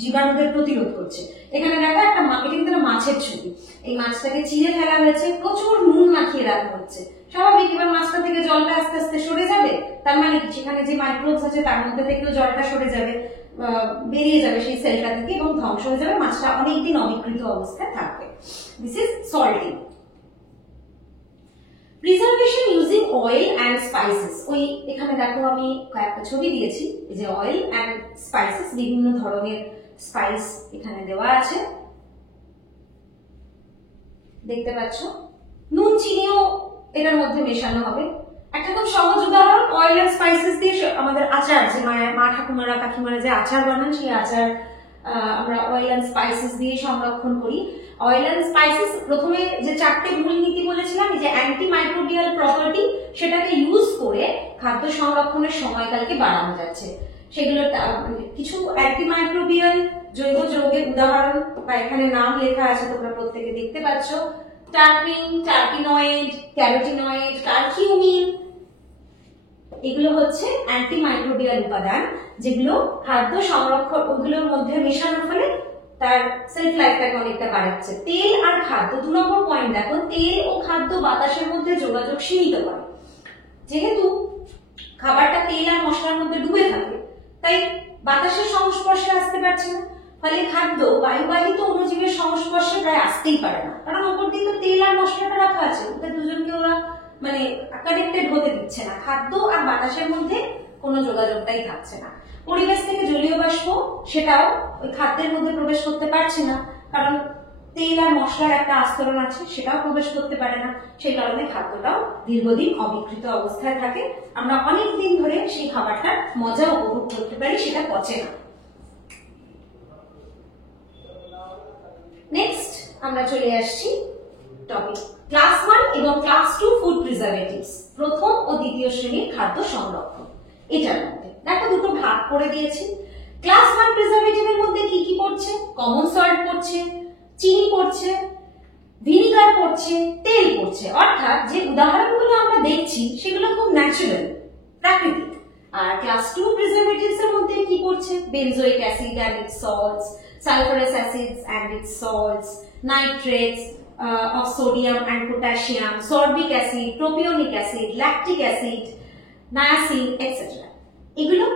জীবাণুদের প্রতিরোধ করছে। এখানে দেখো একটা কিন্তু মাছের ছবি, এই মাছটাকে চিড়ে ফেলা হয়েছে, প্রচুর নুন মাখিয়ে রাখা হচ্ছে। স্বাভাবিক, এবার মাছটা থেকে জলটা আস্তে আস্তে সরে যাবে, তার মানে কি সেখানে যে মাইক্রোবস আছে তার মধ্যে থেকেও জলটা সরে যাবে, বেরিয়ে যাবে সেই সেলটা থেকে এবং ধ্বংস হয়ে যাবে, মাছটা অনেকদিন অবিকৃত অবস্থায় থাকবে। This is salting. Preservation using oil and spices, ওই এখানে দেখো আমি কয়েকটা ছবি দিয়েছি, এই যে অয়েল অ্যান্ড স্পাইসেস, বিভিন্ন ধরনের স্পাইস এখানে দেওয়া আছে, দেখতে পাচ্ছ। নুন চিনিও এটার মধ্যে মেশানো হবে। একটা খুব সহজ উদাহরণ, অয়েল অ্যান্ড স্পাইসেস দিয়ে আমাদের আচার, যে মা ঠাকুমারা কাকিমারা যে আচার বানান, সেই আচার আমরা অয়েল অ্যান্ড স্পাইসেস দিয়ে সংরক্ষণ করি। অয়েল অ্যান্ড স্পাইসেস প্রথমে যে চারটে মূলনীতি বলেছিলাম, যে অ্যান্টি মাইক্রোবিয়াল প্রপার্টি, সেটাকে ইউজ করে খাদ্য সংরক্ষণের সময়কালকে বাড়ানো যাচ্ছে। সেগুলো কিছু অ্যান্টি মাইক্রোবিয়াল জৈব যৌগের উদাহরণ বা এখানে নাম লেখা আছে, তোমরা প্রত্যেকে দেখতে পাচ্ছ। টার্পিন, টার্পিনয়েড, ক্যারোটিনয়েড, কারকিউমিন, এগুলো হচ্ছে অ্যান্টি মাইক্রোবিয়াল উপাদান, যেগুলো খাদ্য সংরক্ষণ ওগুলোর মধ্যে মেশানোর ফলে তার সেলফ লাইফটাকে অনেকটা বাড়াচ্ছে। তেল আর খাদ্য, 2 নম্বর পয়েন্ট দেখো, তেল ও খাদ্য বাতাসের মধ্যে যোগাযোগ সীমিত করে। যেহেতু খাবারটা তেল আর মশলার মধ্যে ডুবে থাকে, তাই বাতাসের সংস্পর্শে আসতে পারছে না, ফলে খাদ্য বায়ুবাহিত অণুজীবের সংস্পর্শে প্রায় আসতেই পারে না, কারণ ওপর দিকে তেল আর মশলাটা রাখা আছে, ওদের দুজনকে ওরা মানে কানেক্টেড হতে দিচ্ছে না। খাদ্য আর বাতাসের মধ্যে কোনো যোগাযোগটাই থাকছে না। পরিবেশ থেকে জলীয় বাষ্প, সেটাও ওই খাদ্যের মধ্যে প্রবেশ করতে পারছে না, কারণ তেল আর মশলার একটা আস্তরণ আছে, সেটাও প্রবেশ করতে পারে না। সেই কারণে খাদ্যটাও দীর্ঘদিন অবিকৃত অবস্থায় থাকে, আমরা অনেক দিন ধরে সেই খাবারটার মজা উপভোগ করতে পারি, সেটা পচে না। নেক্সট আমরা চলে আসছি টপিক ক্লাস 1 এবং ক্লাস 2 ফুড প্রিজারভেটিভস। প্রথম ও দ্বিতীয় শ্রেণীর খাদ্য সংরক্ষণ। এটার মধ্যে দেখো দুটো ভাগ করে দিয়েছি। ক্লাস 1 প্রিজারভেটিভের মধ্যে কি কি পড়ছে? কমন সল্ট পড়ছে, চিনি পড়ছে, ভিনিগার পড়ছে, তেল পড়ছে। অর্থাৎ যে উদাহরণগুলো আমরা দেখছি সেগুলো খুব ন্যাচারাল, প্রাকৃতিক। আর ক্লাস 2 প্রিজারভেটিভস এর মধ্যে কি পড়ছে? Benzoic acid and its salts, sulfurous acids and its salts, nitrates of sodium and potassium, sorbic acid, propionic acid, lactic acid, niacin, etc. এগুলো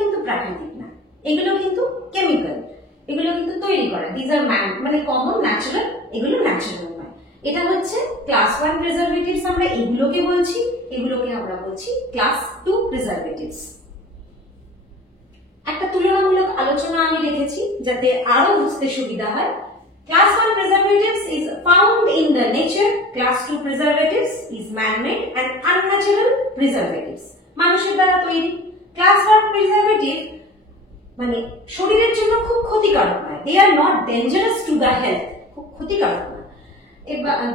কিন্তু প্রাকৃতিক না, এগুলো কিন্তু কেমিক্যাল, এগুলো কিন্তু তৈরি করা। দিস আর মানে কমন ন্যাচারাল, এগুলো ন্যাচারাল নয়। এটা হচ্ছে ক্লাস 1 প্রিজারভেটিভস, আমরা এগুলোকে বলছি, এগুলোকে আমরা বলছি ক্লাস 2 প্রিজারভেটিভস। একটা তুলনামূলক আলোচনা আমি রেখেছি যাতে আরো বুঝতে সুবিধা হয়। Class 1 preservatives is found in the nature. Class 2 preservatives is man-made and unnatural preservatives. মানুষের দ্বারা তৈরি। Class 1 preservative মানে শরীরের জন্য খুব ক্ষতিকারক নয়। They are not dangerous to the health. খুব ক্ষতিকারক না।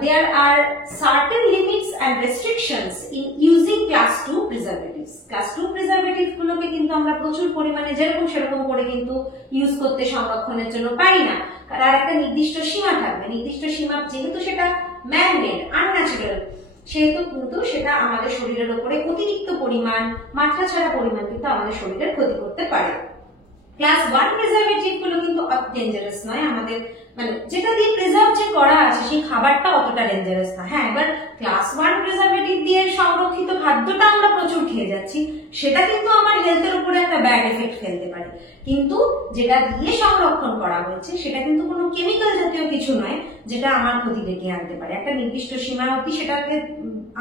There are certain limits and restrictions in using class 2 preservatives. Class 2 preservatives গুলোকে কিন্তু আমরা প্রচুর পরিমাণে যেরকম সেরকম করে কিন্তু ইউজ করতে সংরক্ষণের জন্য পারি না। আর একটা নির্দিষ্ট সীমা থাকবে, নির্দিষ্ট সীমা, যেহেতু সেটা ম্যান মেড, আনন্যাচারাল, সেহেতু কিন্তু সেটা আমাদের শরীরের উপরে অতিরিক্ত পরিমাণ, মাত্রা ছাড়া পরিমাণ কিন্তু আমাদের শরীরের ক্ষতি করতে পারে। ক্লাস 1 প্রিজারভেটিভ গুলো কিন্তু ডেঞ্জারাস নয়, আমাদের মানে যেটা দিয়ে প্রিজার্ভ যে করা আছে সেই খাবারটা অতটা ডেঞ্জারাস না। হ্যাঁ, এবার ক্লাস 1 প্রিজারভেটিভ দিয়ে সংরক্ষিত খাদ্যটা আমরা প্রচুর খেয়ে যাচ্ছি, সেটা কিন্তু আমার হেলথের উপরে একটা ব্যাড এফেক্ট ফেলতে পারে। কিন্তু যেটা দিয়ে সংরক্ষণ করা হয়েছে সেটা কিন্তু কোনো কেমিক্যাল জাতীয় কিছু নয় যেটা আমার ক্ষতি ডেকে আনতে পারে। একটা নির্দিষ্ট সীমা অবধি সেটাকে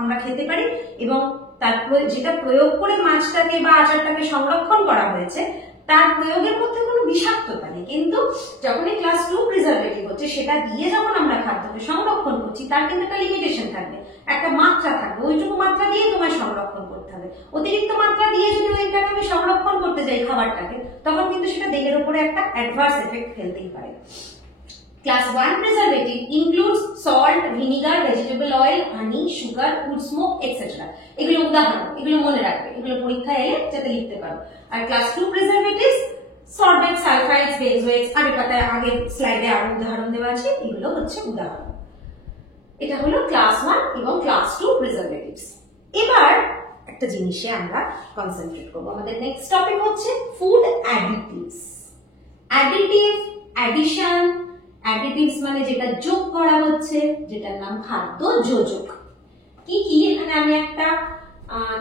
আমরা খেতে পারি, এবং তারপর যেটা প্রয়োগ করে মাছটাকে বা আচারটাকে সংরক্ষণ করা হয়েছে তার প্রয়োগের মধ্যে কোনো বিষাক্ততা নেই। কিন্তু যখনই ক্লাস 2 প্রিজারভেটিভ হচ্ছে সেটা দিয়ে যখন আমরা খাদ্যকে সংরক্ষণ করছি তার কিন্তু একটা লিমিটেশন থাকবে, একটা মাত্রা থাকবে, ওইটুকু মাত্রা দিয়ে তোমায় সংরক্ষণ করতে হবে। অতিরিক্ত মাত্রা দিয়ে যদি ওইটাকে আমি সংরক্ষণ করতে যাই খাবারটাকে, তখন কিন্তু সেটা দেহের উপরে একটা অ্যাডভার্স এফেক্ট ফেলতেই পারে। Class 1 preservative includes salt, vinegar, vegetable oil, honey, sugar, wood smoke, etc. এগুলো উদাহরণ, এগুলো মনে রাখবে, এগুলো পরীক্ষায় এলে যাতে লিখতে পারো। আর class 2 preservatives, sorbate, sulfides, benzoates, আগের পাতায় আগের স্লাইডে আরো উদাহরণ দেওয়া আছে, এগুলো হচ্ছে উদাহরণ। এটা হলো ক্লাস 1 এবং ক্লাস 2 preservatives। এবার একটা জিনিসে আমরা কনসেন্ট্রেট করব। আমাদের নেক্সট টপিক হচ্ছে food additives. Additive, addition, additives মানে যেটা যোগ করা হচ্ছে, যেটার নাম খাদ্য যোজক। কি কি এখানে আমি একটা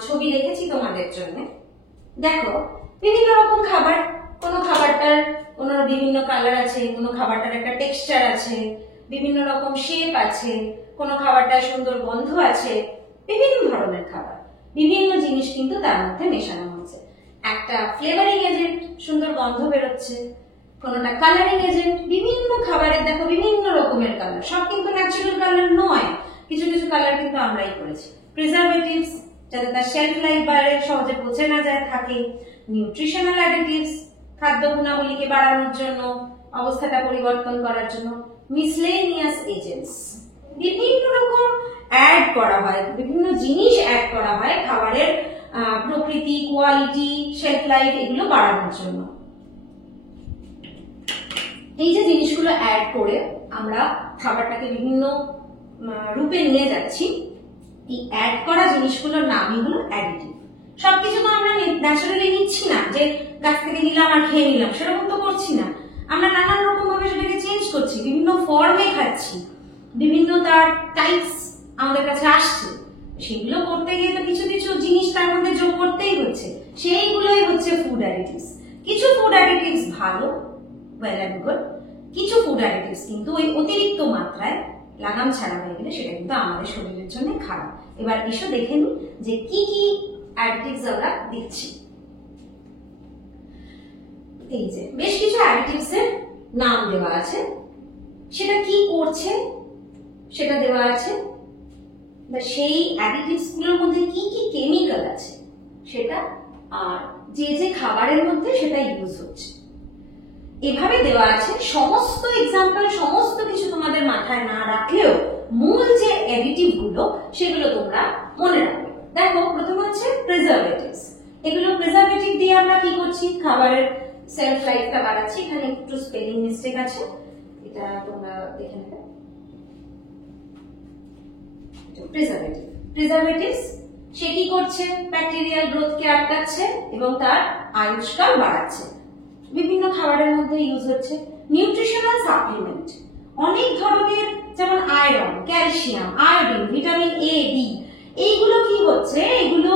ছবি রেখেছি তোমাদের জন্য। দেখো, বিভিন্ন রকম খাবার, কোন খাবারটার কোন বিভিন্ন কালার আছে, কোন খাবারটার একটা টেক্সচার আছে, বিভিন্ন রকম শেপ আছে, কোন খাবারটার সুন্দর গন্ধ আছে, বিভিন্ন ধরনের খাবার, বিভিন্ন জিনিস কিন্তু তার মধ্যে মেশানো হচ্ছে। একটা ফ্লেভারিং এজেন্ট, সুন্দর গন্ধ বেরোচ্ছে, কোনটা কালারিং এজেন্ট। বিভিন্ন খাবারের দেখো বিভিন্ন রকমের কালার, সব কিন্তু ন্যাচারাল কালার নয়, কিছু কিছু কালার কিন্তু আমরাই করেছি। প্রিজারভেটিভস যাতে তার শেলফ লাইফ বাড়ে, সহজে পচে না যায় থাকে। নিউট্রিশনাল অ্যাডিটিভস খাদ্য গুণাবলীকে বাড়ানোর জন্য, অবস্থাটা পরিবর্তন করার জন্য। মিসলেনিয়াস এজেন্টস বিভিন্ন রকম অ্যাড করা হয়, বিভিন্ন জিনিস অ্যাড করা হয় খাবারের প্রকৃতি, কোয়ালিটি, শেলফ লাইফ এগুলো বাড়ানোর জন্য। এই যে জিনিসগুলো অ্যাড করে আমরা খাবারটাকে বিভিন্ন রূপে নিয়ে যাচ্ছি, এই অ্যাড করা জিনিসগুলোর নামই হলো অ্যাডিটিভ। সবকিছু তো আমরা ন্যাচারালি নিচ্ছি না, যে গাছ থেকে নিলাম আর খেয়ে নিলাম, সেরকম তো করছি না। আমরা নানান রকম ভাবে সেটাকে চেঞ্জ করছি, বিভিন্ন ফর্মে খাচ্ছি, বিভিন্ন তার টাইপস আমাদের কাছে আসছে। সেগুলো করতে গিয়ে তো কিছু কিছু জিনিস তার মধ্যে যোগ করতেই হচ্ছে, সেইগুলোই হচ্ছে ফুড অ্যাডিটিভস। কিছু ফুড অ্যাডিটিভস ভালো, ওয়েল এন্ড গুড, কিছু ফুড অ্যাডিটিভস কিন্তু ওই অতিরিক্ত মাত্রায় লাগাম ছাড়া হয়ে গেলে সেটা কিন্তু আমাদের শরীরের জন্য খারাপ। এবার এসো দেখে নিই যে কি কি অ্যাডিটিভস আমরা দিচ্ছি। এই যে বেশ কিছু অ্যাডিটিভস এর নাম দেওয়া আছে, সেটা কি করছে সেটা দেওয়া আছে, সেই অ্যাডিটিভস গুলোর মধ্যে কি কি কেমিক্যাল আছে সেটা, আর যে যে খাবারের মধ্যে সেটা ইউজ হচ্ছে, এভাবে দেওয়া আছে। সমস্ত এক্সাম্পল, সমস্ত কিছু তোমাদের মাথায় না রাখলেও মূল যে অ্যাডিটিভ গুলো সেগুলো তোমরা মনে রাখবে। দেখো প্রথম হচ্ছে প্রিজারভেটিভস। এগুলো প্রিজারভেটিভ দিয়ে আমরা কি করছি, খাবারের সেলফ লাইফটা বাড়াচ্ছি। এখানে একটু স্পেলিং মিস্টেক আছে, এটা তোমরা দেখে নেবে। প্রিজারভেটিভস সে কি করছে, ব্যাকটেরিয়াল গ্রোথকে আটকাচ্ছে এবং তার আয়ুষ্কাল বাড়াচ্ছে। বিভিন্ন খাবারের মধ্যে ইউজ হচ্ছে। নিউট্রিশনাল সাপ্লিমেন্ট অনেক ধরনের, যেমন iron, calcium, iodine, vitamin A, D, এইগুলো কি হচ্ছে, এগুলো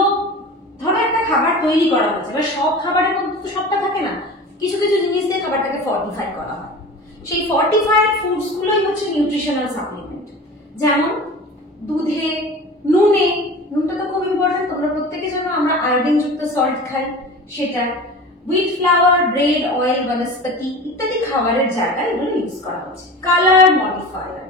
ধরো একটা খাবার তৈরি করা হচ্ছে, এবার সব খাবারের মধ্যে তো সবটা থাকে না, কিছু কিছু জিনিস দিয়ে খাবারটাকে ফর্টিফাই করা হয়। সেই ফর্টিফাইড ফুডস গুলোই হচ্ছে নিউট্রিশনাল সাপ্লিমেন্ট। যেমন দুধে, নুনে, নুনটা তো খুব ইম্পর্টেন্ট, তোমরা প্রত্যেকে জানো আমরা আয়োডিন যুক্ত সল্ট খাই, সেটা হুইট ফ্লাওয়ার, ব্রেড, অয়েল, বনস্পতি ইত্যাদি খাবারের জায়গায় এগুলো ইউজ করা হচ্ছে। কালার মডিফায়ার,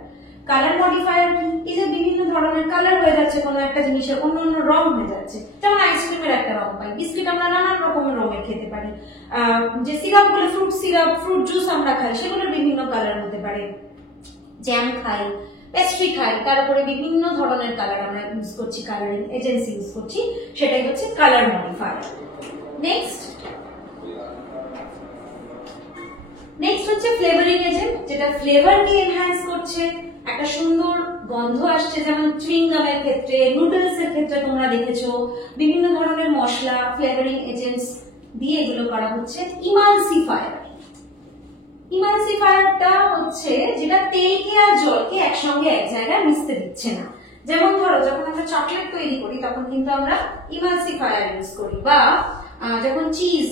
কালার মডিফায়ার কি, এই যে বিভিন্ন ধরনের কালার হয়ে যাচ্ছে কোনো একটা জিনিসের, অন্য অন্য রং হয়ে যাচ্ছে। যেমন আইসক্রিমের একটা রং পাই, বিস্কিট আমরা নানান রকমের রঙের খেতে পারি, যে সিরাপ গুলো, ফ্রুট সিরাপ, ফ্রুট জুস আমরা খাই, সেগুলোর বিভিন্ন কালার হতে পারে। জ্যাম খাই, পেস্ট্রি খাই, তার উপরে বিভিন্ন ধরনের কালার আমরা ইউজ করছি, কালারিং এজেন্সি ইউজ করছি, সেটাই হচ্ছে কালার মডিফায়ার। নেক্সট হচ্ছে ফ্লেভারিং এজেন্ট, যেটা ফ্লেভারকে এনহ্যান্স করছে, একটা সুন্দর গন্ধ আসছে। যেমন চুইং গামের ক্ষেত্রে, নুডলস এর ক্ষেত্রে তোমরা দেখেছো বিভিন্ন ধরনের মশলা, ফ্লেভারিং এজেন্টস দিয়ে এগুলো করা হচ্ছে। ইমালসিফায়ার, ইমালসিফায়ারটা হচ্ছে যেটা তেলকে আর জলকে একসঙ্গে এক জায়গায় মিশতে দিচ্ছে না। যেমন ধরো যখন আমরা চকলেট তৈরি করি তখন কিন্তু আমরা ইমালসিফায়ার ইউজ করি, বা যখন চিজ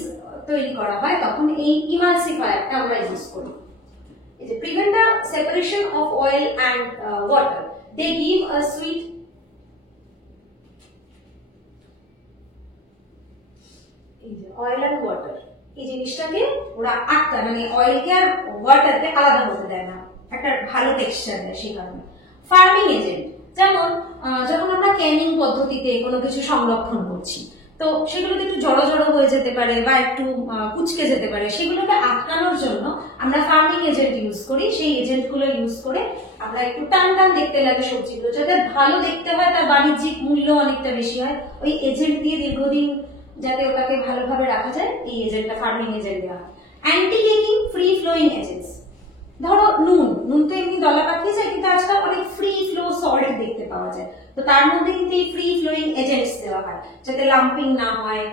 তৈরি করা হয় তখন এই ইমালসিফায়ারটা আমরা ইউজ করি। Prevent the separation of oil and water. They give a sweet oil and water. এই জিনিসটাকে ওরা আটকা, মানে অয়েলকে আর ওয়াটারকে আলাদা হতে দেয় না, একটা ভালো টেক্সচার দেয় সেই কারণে। ফার্মিং এজেন্ট, যেমন যখন আমরা ক্যানিং পদ্ধতিতে কোনো কিছু সংরক্ষণ করছি, তো সেগুলোতে একটু জড়ো জড়ো হয়ে যেতে পারে বা একটু কুচকে যেতে পারে, সেগুলোকে আটকানোর জন্য আমরা ফার্মিং এজেন্ট ইউজ করি। সেই এজেন্ট গুলো ইউজ করে আমরা একটু টান টান দেখতে লাগে সবজিগুলো, যাতে ভালো দেখতে হয়, তার বাণিজ্যিক মূল্য অনেকটা বেশি হয়, ওই এজেন্ট দিয়ে দীর্ঘদিন যাতে ওটাকে ভালোভাবে রাখা যায়, এই এজেন্টটা ফার্মিং এজেন্ট দেওয়া হয়। অ্যান্টি কেকিং, ফ্রি ফ্লোয়িং এজেন্টস, ধরো নুন তো এমনি দলা পাকিয়ে যায়, কিন্তু আজকাল অনেক ফ্রি ফ্লো সল্ট দেখতে পাওয়া যায়, তো তার মধ্যে কিন্তু এই ফ্রি ফ্লোয়িং এজেন্টস দেওয়া হয় যাতে লাম্পিং না হয়,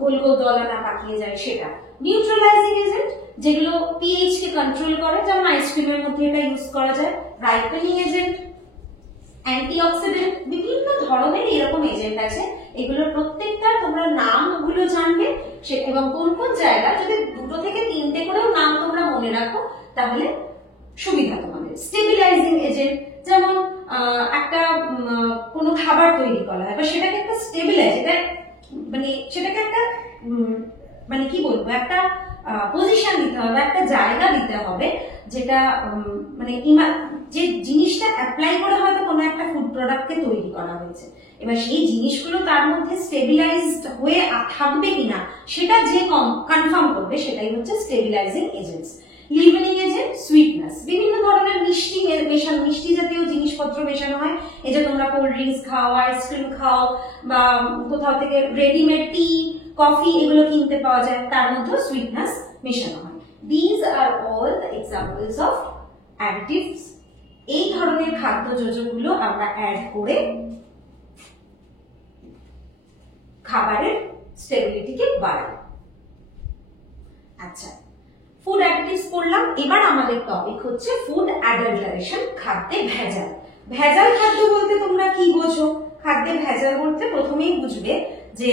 গোল গোল দলা না পাকিয়ে যায় সেটা। নিউট্রালাইজিং এজেন্ট, যেগুলো পিএইচ কে কন্ট্রোল করে, যেমন আইসক্রিমের মধ্যে এটা ইউজ করা যায়। রাইপেনিং এজেন্ট, অ্যান্টিঅক্সিডেন্ট, বিভিন্ন ধরনের এরকম এজেন্ট আছে। এগুলোর প্রত্যেকটা তোমরা নামগুলো জানবে এবং কোন কোন জায়গা, যদি 2 থেকে 3টে করেও নাম তোমরা মনে রাখো তাহলে সুবিধা তোমাদের। স্টেবিলাইজিং এজেন্ট, যেমন একটা কোনো খাবার তৈরি করা হয় বা সেটাকে একটা স্টেবিলাইজ, এটা মানে সেটাকে একটা মানে কি বলবো, একটা পজিশন দিতে হবে, একটা জায়গা দিতে হবে, যেটা মানে যে জিনিসটা অ্যাপ্লাই করে হয়তো কোনো একটা ফুড প্রোডাক্টকে তৈরি করা হয়েছে, এবার সেই জিনিসগুলো তার মধ্যে স্টেবিলাইজড হয়ে থাকবে কিনা সেটা যে কনফার্ম করবে, সেটাই হচ্ছে স্টেবিলাইজিং এজেন্টস। লিভেনিং এজেন্ট, সুইটনেস, বিভিন্ন ধরনের মিষ্টি জাতীয় জিনিসপত্র মেশানো হয়। এই যে তোমরা কোল্ড ড্রিঙ্কস খাও, আইসক্রিম খাও, বা কোথাও থেকে রেডিমেড টি, কফি এগুলো কিনতে পাওয়া যায়, তার মধ্যে সুইটনেস মেশানো হয়। These are all the examples of additives. এই ধরনের খাদ্য যোজকগুলো আমরা অ্যাড করে খাবারের স্টেবিলিটিকে বাড়াই। আচ্ছা, ফুড অ্যাডিটিভস পড়লাম, এবার আমাদের টপিক হচ্ছে ফুড অ্যাডাল্টারেশন, খাদ্যে ভেজাল। ভেজাল খাদ্য বলতে তোমরা কি বোঝো? খাদ্যে ভেজাল বলতে প্রথমেই বুঝবে যে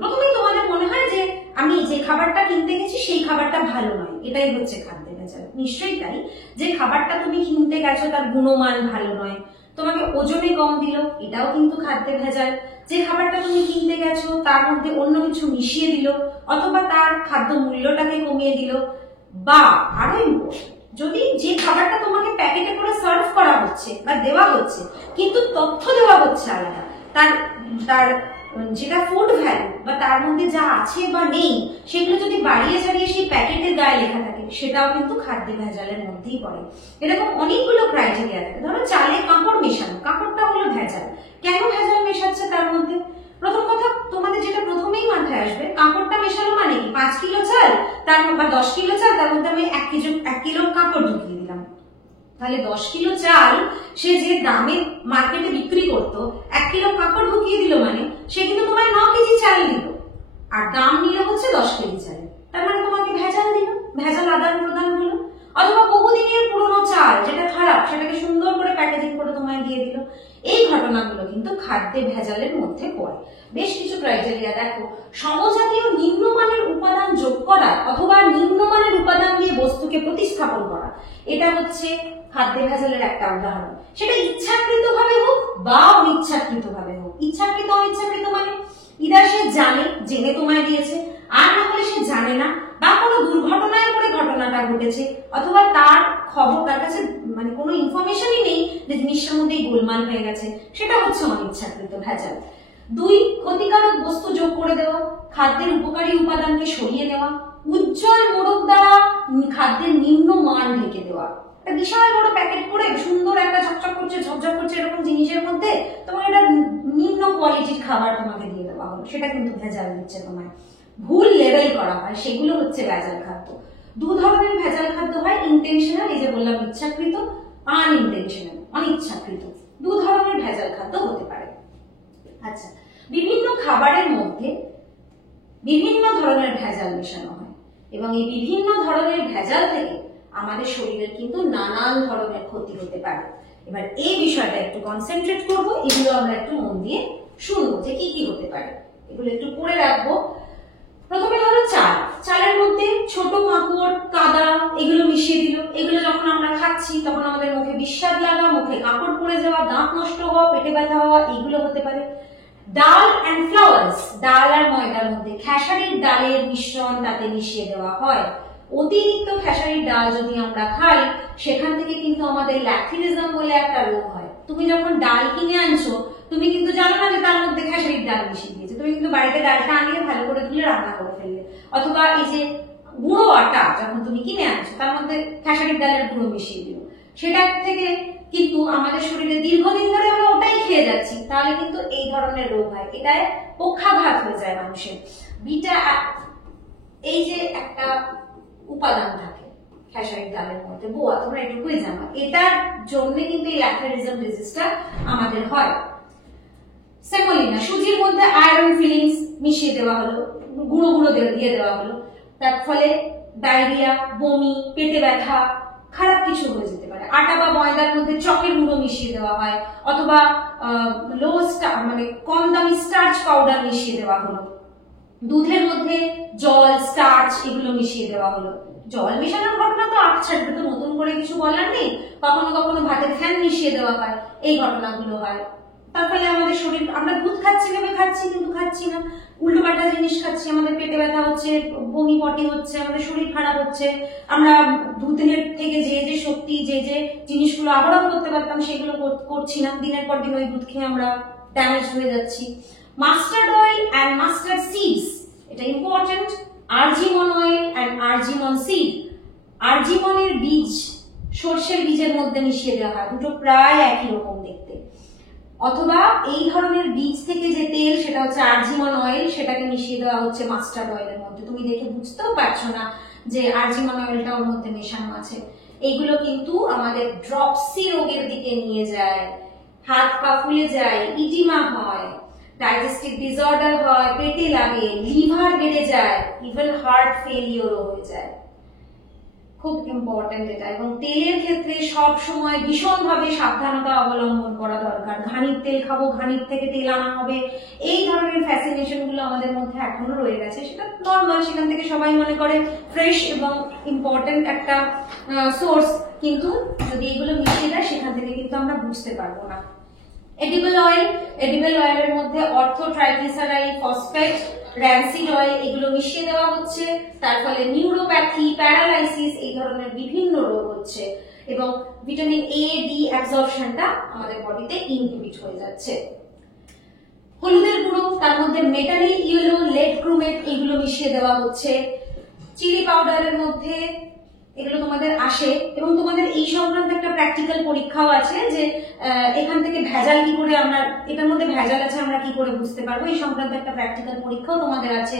প্রথমেই তোমাদের মনে হয় যে আমি যে খাবারটা কিনতে গেছি সেই খাবারটা ভালো নয়, এটাই হচ্ছে খাদ্যে ভেজাল। নিশ্চয়ই তাই, যে খাবারটা তুমি কিনতে গেছো তার গুণমান ভালো নয়, তোমাকে ওজনে কম দিল, এটাও কিন্তু খাদ্যে ভেজাল। যে খাবারটা তুমি কিনতে গেছো তার মধ্যে অন্য কিছু মিশিয়ে দিল, অথবা তার খাদ্য মূল্যটাকে কমিয়ে দিল, বা আরো যদি যে খাবারটা তোমাকে প্যাকেটে করে সার্ভ করা হচ্ছে বা দেওয়া হচ্ছে কিন্তু তথ্য দেওয়া হচ্ছে আলাদা, তার যেটা ফুড ভ্যালু বা তার মধ্যে যা আছে বা নেই সেগুলো যদি বাড়িয়ে ছাড়িয়ে সেই প্যাকেটের গায়ে লেখা থাকে, সেটাও কিন্তু খাদ্যে ভেজালের মধ্যেই পড়ে। এরকম অনেকগুলো ক্রাইটেরিয়া থাকে। ধরো চালে কাঁকড় মেশানো, কাঁকড়টা হলো ভেজাল। কেন ভেজাল মেশাচ্ছে তার মধ্যে? প্রথম কথা তোমাদের যেটা প্রথমেই মাথায় আসবে, কাঁকড়টা মেশানো মানে কি? 5 কিলো চাল তার বা 10 কিলো চাল, তার মধ্যে আমি 1 কিলো কাঁকড় ঢুকিয়ে দিলাম। তাহলে 10 কিলো চাল সে যে দামে মার্কেটে বিক্রি করতো, 1 কিলো কাঁকড় ঢুকিয়ে দিল মানে সে কিন্তু তোমার 9 কেজি চাল দিল, আর দাম নিল হচ্ছে 10 কেজি চাল। তার মানে তোমাকে ভেজাল দিল, ভেজাল আদান প্রদান হলো। অথবা বহুদিনের পুরনো চাল যেটা খারাপ, সেটাকে সুন্দর করে প্যাকেজিং করে তোমায় দিয়ে দিল। এই ঘটনাগুলো কিন্তু খাদ্যে ভেজালের মধ্যে পড়ে। বেশ কিছু ক্রাইটেরিয়া দেখো। সমজাতীয় নিম্নমানের উপাদান যোগ করা অথবা নিম্নমানের উপাদান দিয়ে বস্তুকে প্রতিস্থাপন করা, এটা হচ্ছে খাদ্যে ভেজালের একটা উদাহরণ। সেটা ইচ্ছাকৃত ভাবে হোক বা অনিচ্ছাকৃত ভাবে হোক। ইচ্ছাকৃত অনিচ্ছাকৃত মানে ইদার সে জানে, জেনে তোমায় দিয়েছে, আর না হলে সে জানে না, বা কোনো দুর্ঘটনায় পড়ে ঘটনাটা ঘটেছে, অথবা তার খবর, তার কাছে মানে কোনো ইনফরমেশনই নেই যে জিনিসটার মধ্যে গোলমাল হয়ে গেছে, সেটা হচ্ছে অনিচ্ছাকৃত ভেজাল। 2, ক্ষতিকারক বস্তু যোগ করে দেওয়া, খাদ্যের উপকারী উপাদানকে সরিয়ে নেওয়া, উজ্জ্বল মোড়ক দ্বারা খাদ্যের নিম্ন মান ঢেকে দেওয়া। একটা বিশাল বড় প্যাকেট করে সুন্দর একটা ঝকঝক করছে, ঝকঝক করছে এরকম জিনিসের মধ্যে তোমার একটা নিম্ন কোয়ালিটির খাবার তোমাকে দিয়ে দেওয়া হলো, সেটা কিন্তু ভেজাল দিচ্ছে তোমায়। ভুল লেবেল করা হয়, সেগুলো হচ্ছে ভেজাল খাদ্য। 2 ধরনের ভেজাল খাদ্য হয়, ইন্টেনশনাল, এই যে বললাম ইচ্ছাকৃত, আনইনটেনশনাল, অনিচ্ছাকৃত। 2 ধরনের ভেজাল খাদ্য হতে পারে। আচ্ছা, বিভিন্ন খাবারের মধ্যে বিভিন্ন ধরনের ভেজাল মেশানো হয়, এবং এই বিভিন্ন ধরনের ভেজাল থেকে আমাদের শরীরের কিন্তু নানান ধরনের ক্ষতি হতে পারে। এবার এই বিষয়টা একটু কনসেন্ট্রেট করব, এগুলো আমরা একটু মন দিয়ে শুনবো যে কি কি হতে পারে, এগুলো একটু পড়ে রাখবো। প্রথমে হলো চাল। চালের মধ্যে ছোট কাঁকড়, কাদা এগুলো মিশিয়ে দিল। এগুলো যখন আমরা খাচ্ছি তখন আমাদের মুখে বিস্বাদ লাগা, মুখে কাঁকড় পড়ে যাওয়া, দাঁত নষ্ট হওয়া, পেটে ব্যথা হওয়া, এগুলো হতে পারে। ডাল এন্ড ফ্লাওয়ার্স, ডাল আর ময়দার মধ্যে খেসারির ডালের মিশ্রণ তাতে মিশিয়ে দেওয়া হয়। অতিরিক্ত খেসারির ডাল যদি আমরা খাই, সেখান থেকে কিন্তু আমাদের ল্যাকথিরিজম বলে একটা রোগ হয়। তুমি যখন ডাল কিনে আনছো, তুমি কিন্তু জানো না যে তার মধ্যে খেসারির ডাল মিশিয়ে দিয়েছে, তুমি কিন্তু বাড়িতে ডালটা আনিয়ে ভালো করে ধুলে রান্না করে ফেললে। অথবা এই যে গুঁড়ো আটা যখন তুমি কিনে আনছো, তার মধ্যে খেসারির ডালের গুঁড়ো মিশিয়ে দিল, সেটা থেকে কিন্তু আমাদের শরীরে দীর্ঘদিন ধরে আমরা ওটাই খেয়ে যাচ্ছি, তাহলে কিন্তু এই ধরনের রোগ হয়। এটায় পক্ষাঘাত হয়ে যায় মানুষের। বিটা, এই যে একটা উপাদান থাকে খেসারির ডালের মধ্যে, বোয়া, তোমরা এটুকুই জানো, এটার জন্য কিন্তু এই ল্যাকথিরিজম ডিজিজটা আমাদের হয়। সেমোলিনা, সুজির মধ্যে আয়রন ফিলিংস মিশিয়ে দেওয়া হলো, গুঁড়ো গুঁড়ো দিয়ে দেওয়া হলো, তার ফলে ডায়রিয়া, বমি, পেটে ব্যথা, খারাপ কিছু হয়ে যেতে পারে। আটা বা ময়দার মধ্যে চকের গুঁড়ো মিশিয়ে দেওয়া হয়, অথবা মানে কম দামি স্টার্চ পাউডার মিশিয়ে দেওয়া হলো। দুধের মধ্যে জল, স্টার্চ এগুলো মিশিয়ে দেওয়া হলো। জল মেশানোর ঘটনা তো আচ্ছাড়বে, তো নতুন করে কিছু বলার নেই। কখনো কখনো ভাতের ফ্যান মিশিয়ে দেওয়া হয়, এই ঘটনাগুলো হয়। তার ফলে আমাদের শরীর, আমরা দুধ খাচ্ছি ভেবে খাচ্ছি, কিন্তু খাচ্ছি না, উল্টোপাল্টা জিনিস খাচ্ছি, আমাদের পেটে ব্যথা হচ্ছে, বমি পটি হচ্ছে, আমাদের শরীর খারাপ হচ্ছে। আমরা দুধের থেকে যে যে শক্তি, যে যে জিনিসগুলো আহরণ করতে পারতাম, সেগুলো করছি না। দিনের পর দিন ওই দুধ খেয়ে আমরা ড্যামেজ হয়ে যাচ্ছি। Mustard oil and mustard seeds, এটা ইম্পর্টেন্ট। আরজিমন অয়েল অ্যান্ড আরজিমন সিড, আরজিমনের বীজ সর্ষের বীজের মধ্যে মিশিয়ে দেওয়া হয়, দুটো প্রায় একই রকম দেখতে। অথবা এই ধরনের বীজ থেকে যে তেল, সেটা হচ্ছে আরজিমন অয়েল, সেটাকে মিশিয়ে দেওয়া হচ্ছে মাস্টার্ড অয়েলের মধ্যে। তুমি দেখে বুঝতেও পারছো না যে আরজিমন অয়েলটা ওর মধ্যে মেশানো আছে। এইগুলো কিন্তু আমাদের ড্রপসি রোগের দিকে নিয়ে যায়, হাত পা ফুলে যায়, ইডিমা হয়, ডাইজেস্টিভ ডিসঅর্ডার হয়, পেটে লাগে, লিভার বেড়ে যায়, ইভেন হার্ট ফেলিওরও হয়ে যায়। খুব ইম্পর্টেন্ট এটা। এবং তেলের ক্ষেত্রে সব সময় ভীষণভাবে সাবধানতা অবলম্বন করা দরকার। ঘানির তেল খাবো, ঘানির থেকে তেল আনা হবে, এই ধরনের ফ্যাসিনেশন গুলো আমাদের মধ্যে এখনো রয়ে গেছে। সেটা নর্মাল, সেখান থেকে সবাই মনে করে ফ্রেশ এবং ইম্পর্টেন্ট একটা সোর্স, কিন্তু যদি এগুলো মিশিয়ে দেয় সেখান থেকে কিন্তু আমরা বুঝতে পারবো না। এডিবল অয়েল, এডিবল অয়েলের মধ্যে অর্থো ট্রাইগ্লিসারাইড, ফসফেট, র্যানসিড অয়েল এগুলো মিশিয়ে দেওয়া হচ্ছে। তার ফলে নিউরোপ্যাথি, প্যারালাইসিস এই ধরনের বিভিন্ন রোগ হচ্ছে, এবং ভিটামিন এ, ডি অ্যাবজর্পশনটা আমাদের বডিতে ইনহিবিট হয়ে যাচ্ছে। হলুদের গুঁড়ো, তার মধ্যে মেটানিল ইয়েলো, লেড ক্রুমেট এগুলো মিশিয়ে দেওয়া হচ্ছে। চিলি পাউডারের মধ্যে এগুলো তোমাদের আসে, এবং তোমাদের এই সংক্রান্ত একটা প্র্যাকটিক্যাল পরীক্ষাও আছে যে এখান থেকে ভেজাল কি করে, আমরা এটার মধ্যে ভেজাল আছে আমরা কি করে বুঝতে পারবো, এই সংক্রান্ত একটা প্র্যাকটিক্যাল পরীক্ষাও তোমাদের আছে।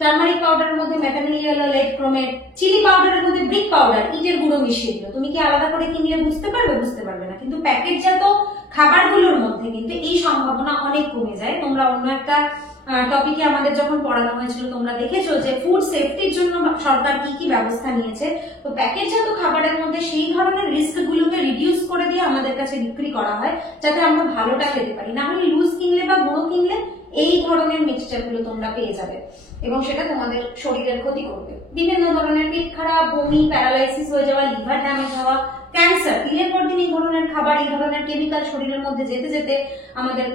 টার্মারিক পাউডারের মধ্যে metanil yellow lead chromate, chilli পাউডারের মধ্যে ব্রিক পাউডার, ইটের গুঁড়ো মিশিয়ে দিল, তুমি কি আলাদা করে কিনলে বুঝতে পারবে? বুঝতে পারবে না। কিন্তু প্যাকেটজাত খাবারগুলোর মধ্যে কিন্তু এই সম্ভাবনা অনেক কমে যায়। তোমরা অন্য একটা টপিকে আমাদের যখন পড়ানো হয়েছিল তোমরা দেখেছো যে ফুড সেফটির জন্য সরকার কি কি ব্যবস্থা নিয়েছে। তো প্যাকেটজাত খাবারের মধ্যে সেই ধরনের রিস্ক গুলোকে রিডিউস করে দিয়ে আমাদের কাছে বিক্রি করা হয় যাতে আমরা ভালোটা খেতে পারি। না হলে লুজ কিনলে বা গুঁড়ো কিনলে এই ধরনের মিক্সচার গুলো তোমরা পেয়ে যাবে এবং সেটা তোমাদের শরীরের ক্ষতি করবে। বিভিন্ন ধরনের পেট খারাপ, বমি, প্যারালাইসিস হয়ে যাওয়া, লিভার ড্যামেজ হওয়া, ক্যান্সার, দিনের পর দিন এই ধরনের খাবার, এই ধরনের কেমিক্যাল শরীরের মধ্যে যেতে যেতে আমাদের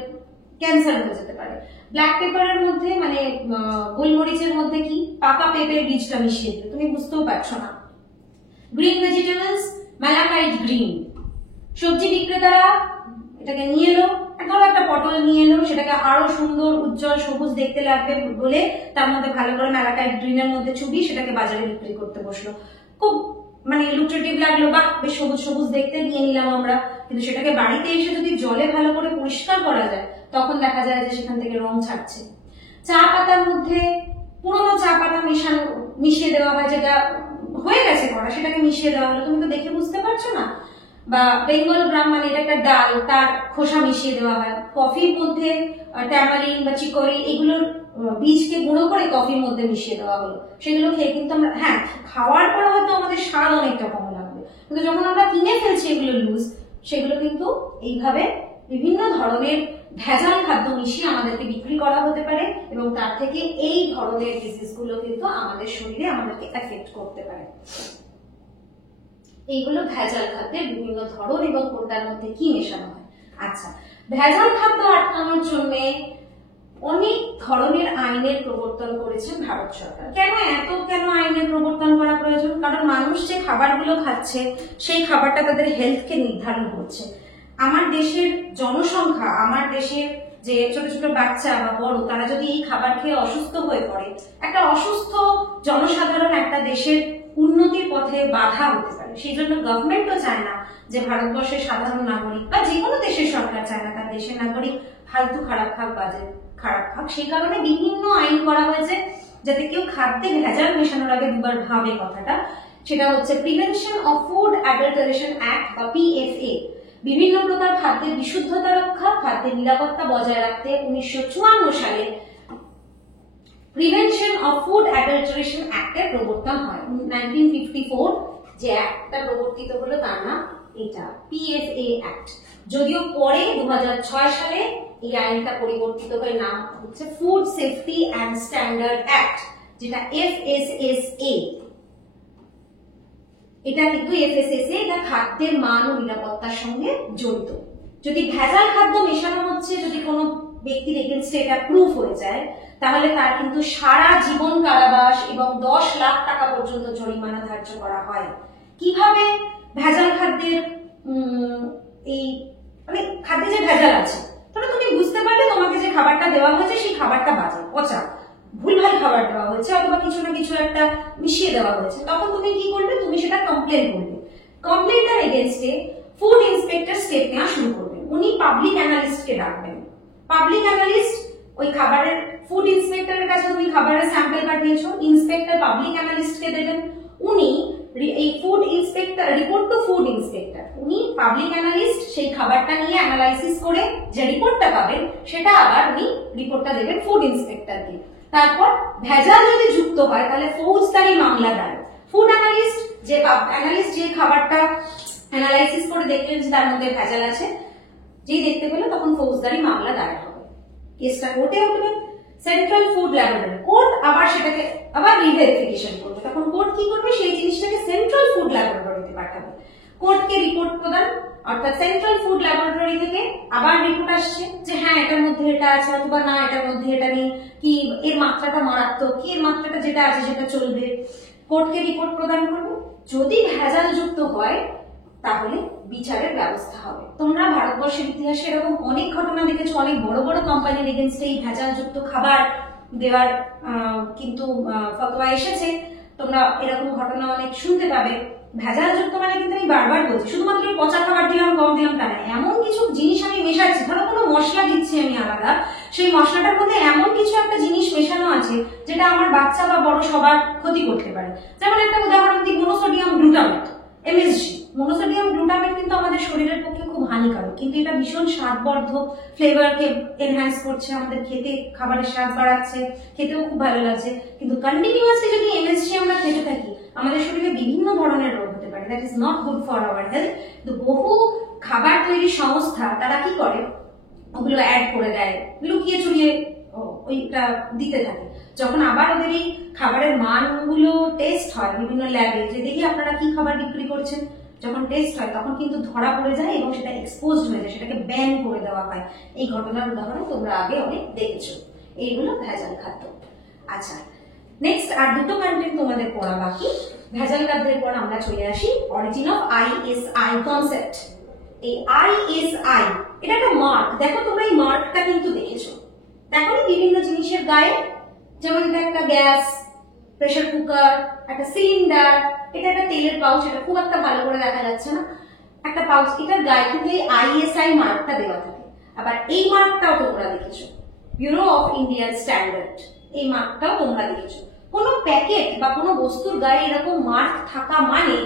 ক্যান্সার হয়ে যেতে পারে। ব্ল্যাক পেপারের মধ্যে মানে গোলমরিচের মধ্যে কি পাকা পেঁপের বীজটা মিশিয়ে দিল, তুমি বুঝতেও পারছো না। গ্রিন ভেজিটেবলস, ম্যালাকাইট গ্রিন, সবজি বিক্রেতারা এটাকে নিয়ে এলো, ধরো একটা পটল নিয়ে এলো, সেটাকে আরো সুন্দর উজ্জ্বল সবুজ দেখতে লাগবে বলে তার মধ্যে ভালো করে ম্যালাকাইট গ্রিনের মধ্যে চুবিয়ে সেটাকে বাজারে বিক্রি করতে বসলো। খুব মানে লুক্রেটিভ লাগলো, বাহ বেশ সবুজ সবুজ দেখতে, নিয়ে নিলাম আমরা। কিন্তু সেটাকে বাড়িতে এসে যদি জলে ভালো করে পরিষ্কার করা যায় তখন দেখা যায় যে সেখান থেকে রং ছাড়ছে। চা পাতার মধ্যে পুরোনো চা পাতা মিশিয়ে দেওয়া হয়, যেটা হয়ে গেছে করা সেটাকে মিশিয়ে দেওয়া হলো, তুমি তো দেখে বুঝতে পারছো না। বা বেঙ্গল গ্রাম মানে এটা একটা ডাল, তার খোসা মিশিয়ে দেওয়া হয়। কফির মধ্যে ট্যামারিন বা চিকরি এগুলোর বীজকে গুঁড়ো করে কফির মধ্যে মিশিয়ে দেওয়া হলো, সেগুলো খেয়ে কিন্তু আমরা, হ্যাঁ খাওয়ার পর হয়তো আমাদের স্বাদ অনেকটা কম লাগবে, কিন্তু যখন আমরা কিনে ফেলছি এগুলো লুজ, সেগুলো কিন্তু এইভাবে বিভিন্ন ধরনের ভেজাল খাদ্য মিশিয়ে আমাদেরকে বিক্রি করা হতে পারে এবং তার থেকে এই ধরনের ডিজিজ গুলো কিন্তু আমাদের শরীরে আমাদেরকে এফেক্ট করতে পারে। এইগুলো ভেজাল খাদ্যের বিভিন্ন ধরন এবং কোনটার মধ্যে কি মেশানো হয়। আচ্ছা, ভেজাল খাদ্য আটকানোর জন্য অনেক ধরনের আইনের প্রবর্তন করেছে ভারত সরকার। কেন আইনের প্রবর্তন করা প্রয়োজন? কারণ মানুষ যে খাবারগুলো খাচ্ছে সেই খাবারটা তাদের হেলথকে নির্ধারণ করছে। আমার দেশের জনসংখ্যা, আমার দেশের যে ছোট ছোট বাচ্চা বা বড়, তারা যদি এই খাবার খেয়ে অসুস্থ হয়ে পড়ে, একটা অসুস্থ জনসাধারণ একটা দেশের উন্নতির পথে বাধা হতে পারে। সেই জন্য গভর্নমেন্টও চায় না যে ভারতবর্ষের সাধারণ নাগরিক বা যে কোনো দেশের সরকার চায় না তার দেশের নাগরিক ফালতু খারাপ খাক, বাজে খারাপ খাক। সেই কারণে বিভিন্ন আইন করা হয়েছে যাতে কেউ খাদ্যে ভেজাল মেশানোর আগে দুবার ভাবে কথাটা। সেটা হচ্ছে prevention of food adulteration act বা PFA। বিভিন্ন প্রকার খাদ্যের বিশুদ্ধতা রক্ষা, খাদ্যের নিরাপত্তা বজায় রাখতে 1954 সালে প্রিভেনশন অফ ফুড অ্যাডাল্টারেশন অ্যাক্টের প্রবর্তন হয়। 1954 যে অ্যাক্টটা প্রবর্তিত হলো তার নাম এটা PFA অ্যাক্ট। যদিও পরে 2006 সালে এই আইনটা পরিবর্তিত হয়ে নাম হচ্ছে food safety and standard act, যেটা FSSA। এটা কিন্তু FSSA, এটা খাদ্যের মান ও নিরাপত্তার সঙ্গে জড়িত। যদি ভেজাল খাদ্য মেশানো হচ্ছে, যদি কোনো ব্যক্তির এগেইনস্টে এটা প্রুফ হয়ে যায়, তাহলে তার কিন্তু সারা জীবন কারাবাস এবং 10 লাখ টাকা পর্যন্ত জরিমানা ধার্য করা হয়। কিভাবে ভেজাল খাদ্যের এই মানে খাদ্যে যে ভেজাল আছে, তাহলে তুমি বুঝতে পারলে তোমাকে যে খাবারটা দেওয়া হয়েছে সেই খাবারটা বাজে, পচা, ভুলভাল খাবার দেওয়া হয়েছে, অথবা কিছু না কিছু একটা মিশিয়ে দেওয়া হয়েছে। তখন তুমি কি করবে? তুমি সেটা কমপ্লেন করবে। কমপ্লেনটার এগেইনস্টে ফুড ইন্সপেক্টর স্টেপ নেওয়া শুরু করবেন। উনি পাবলিক অ্যানালিস্টকে ডাকবেন। পাবলিক অ্যানালিস্ট ওই খাবারের, ফুড ইন্সপেক্টরের কাছে তুমি খাবারের স্যাম্পল পাঠিয়েছো, ইন্সপেক্টর পাবলিক অ্যানালিস্টকে দেবেন। উনি এই food inspector, report to food inspector, উনি পাবলিক অ্যানালিস্ট সেই খাবারটা নিয়ে অ্যানালাইসিস করে যে রিপোর্টটা পাবেন সেটা আবার উনি রিপোর্টটা দেবেন ফুড ইন্সপেক্টরকে। তারপর ভেজাল যদি যুক্ত হয় তাহলে ফৌজদারি মামলা দাঁড়ায়। ফুড অ্যানালিস্ট যে খাবারটা অ্যানালাইসিস করে দেখলেন যে তার মধ্যে ভেজাল আছে, যেই দেখতে পেল তখন ফৌজদারি মামলা দায়ের হবে, কেসটা কোর্টে উঠবে। সেন্ট্রাল ফুড ল্যাবরেটরি, কোর্ট আবার সেটাকে আবার রিভেরিফিকেশন করবে। তখন কোর্ট কি করবে? সেই জিনিসটাকে সেন্ট্রাল ফুড ল্যাবরেটরিতে পাঠাবে। কোর্টকে রিপোর্ট প্রদান, অর্থাৎ সেন্ট্রাল ফুড ল্যাবরেটরি থেকে আবার রিপোর্ট আসছে যে হ্যাঁ এটার মধ্যে এটা আছে, অথবা না এটার মধ্যে এটা নেই, কি এর মাত্রাটা মারাত্মক, কি এর মাত্রাটা যেটা আছে সেটা চলবে। কোর্টকে রিপোর্ট প্রদান করবে। যদি ভেজাল যুক্ত হয় তাহলে বিচারের ব্যবস্থা হবে। তোমরা ভারতবর্ষের ইতিহাসে এরকম অনেক ঘটনা দেখেছো, অনেক বড় বড় কোম্পানির এগেইনস্টে এই ভেজাল যুক্ত খাবার দেওয়ার কিন্তু ফতোয়া এসেছে। তোমরা এরকম ঘটনা অনেক শুনতে পাবে। ভেজালযুক্ত মানে কিন্তু আমি বারবার বলছি শুধুমাত্র পচা খাবার দিলাম কম দিলাম তা না, এমন কিছু জিনিস আমি মেশাচ্ছি, ধরো কোনো মশলা দিচ্ছি আমি আলাদা, সেই মশলাটার মধ্যে এমন কিছু একটা জিনিস মেশানো আছে যেটা আমার বাচ্চা বা বড় সবার ক্ষতি করতে পারে। যেমন একটা উদাহরণ দিই, monosodium glutamate, MSG. Monosodium glutamate কিন্তু আমাদের শরীরের পক্ষে খুব হানিকারক, কিন্তু এটা ভীষণ স্বাদবর্ধক, ফ্লেভারকে এনহ্যান্স করছে, আমাদের খেতে খাবারের স্বাদ বাড়াচ্ছে, খেতেও খুব ভালো লাগছে। কিন্তু কন্টিনিউয়াসলি যদি এমএসজি আমরা খেতে থাকি আমাদের শরীরে বিভিন্ন ধরনের রোগ হতে পারে, that is not good for our health. তো বহু খাবার তৈরি সংস্থা তারা কি করে, ওগুলো অ্যাড করে দেয়, লুকিয়ে চুরিয়ে ওইটা দিতে থাকে। যখন আবার ওদের এই খাবারের মানগুলো টেস্ট হয় বিভিন্ন ল্যাবে, যে দেখি আপনারা কি খাবার বিক্রি করছেন, যখন টেস্ট হয় তখন কিন্তু ধরা পড়ে যায় এবং সেটা এক্সপোজড হয়ে যায়, সেটাকে ব্যান করে দেওয়া হয়। এই ঘটনার উদাহরণ তোমরা আগে অনেক দেখেছো। এইগুলো ভেজাল খাদ্য। আচ্ছা, নেক্সট আর দুটো কন্টেন্ট তোমাদের পড়া বাকি। ভেজাল খাদ্যের পর আমরা চলে আসি অরিজিন অফ ISI কনসেপ্ট। এই ISI এটা একটা মার্ক, দেখো তোমরা এই মার্কটা কিন্তু দেখেছো, দেখো বিভিন্ন জিনিসের গায়ে, যেমন এটা একটা গ্যাস, প্রেসার কুকার, একটা সিলিন্ডার, এটা একটা তেলের পাউচ, এটা খুব একটা ভালো করে দেখা যাচ্ছে না, একটা পাউচ, এটার গায়ে কিন্তু এই ISI মার্কটা দেওয়া থাকে। আবার এই মার্কটাও তোমরা দেখেছো, ব্যুরো অফ ইন্ডিয়ান স্ট্যান্ডার্ড, এই মার্কটাও তোমরা দেখেছো। কোনো প্যাকেট বা কোনো বস্তুর গায়ে এরকম মার্ক থাকা মানে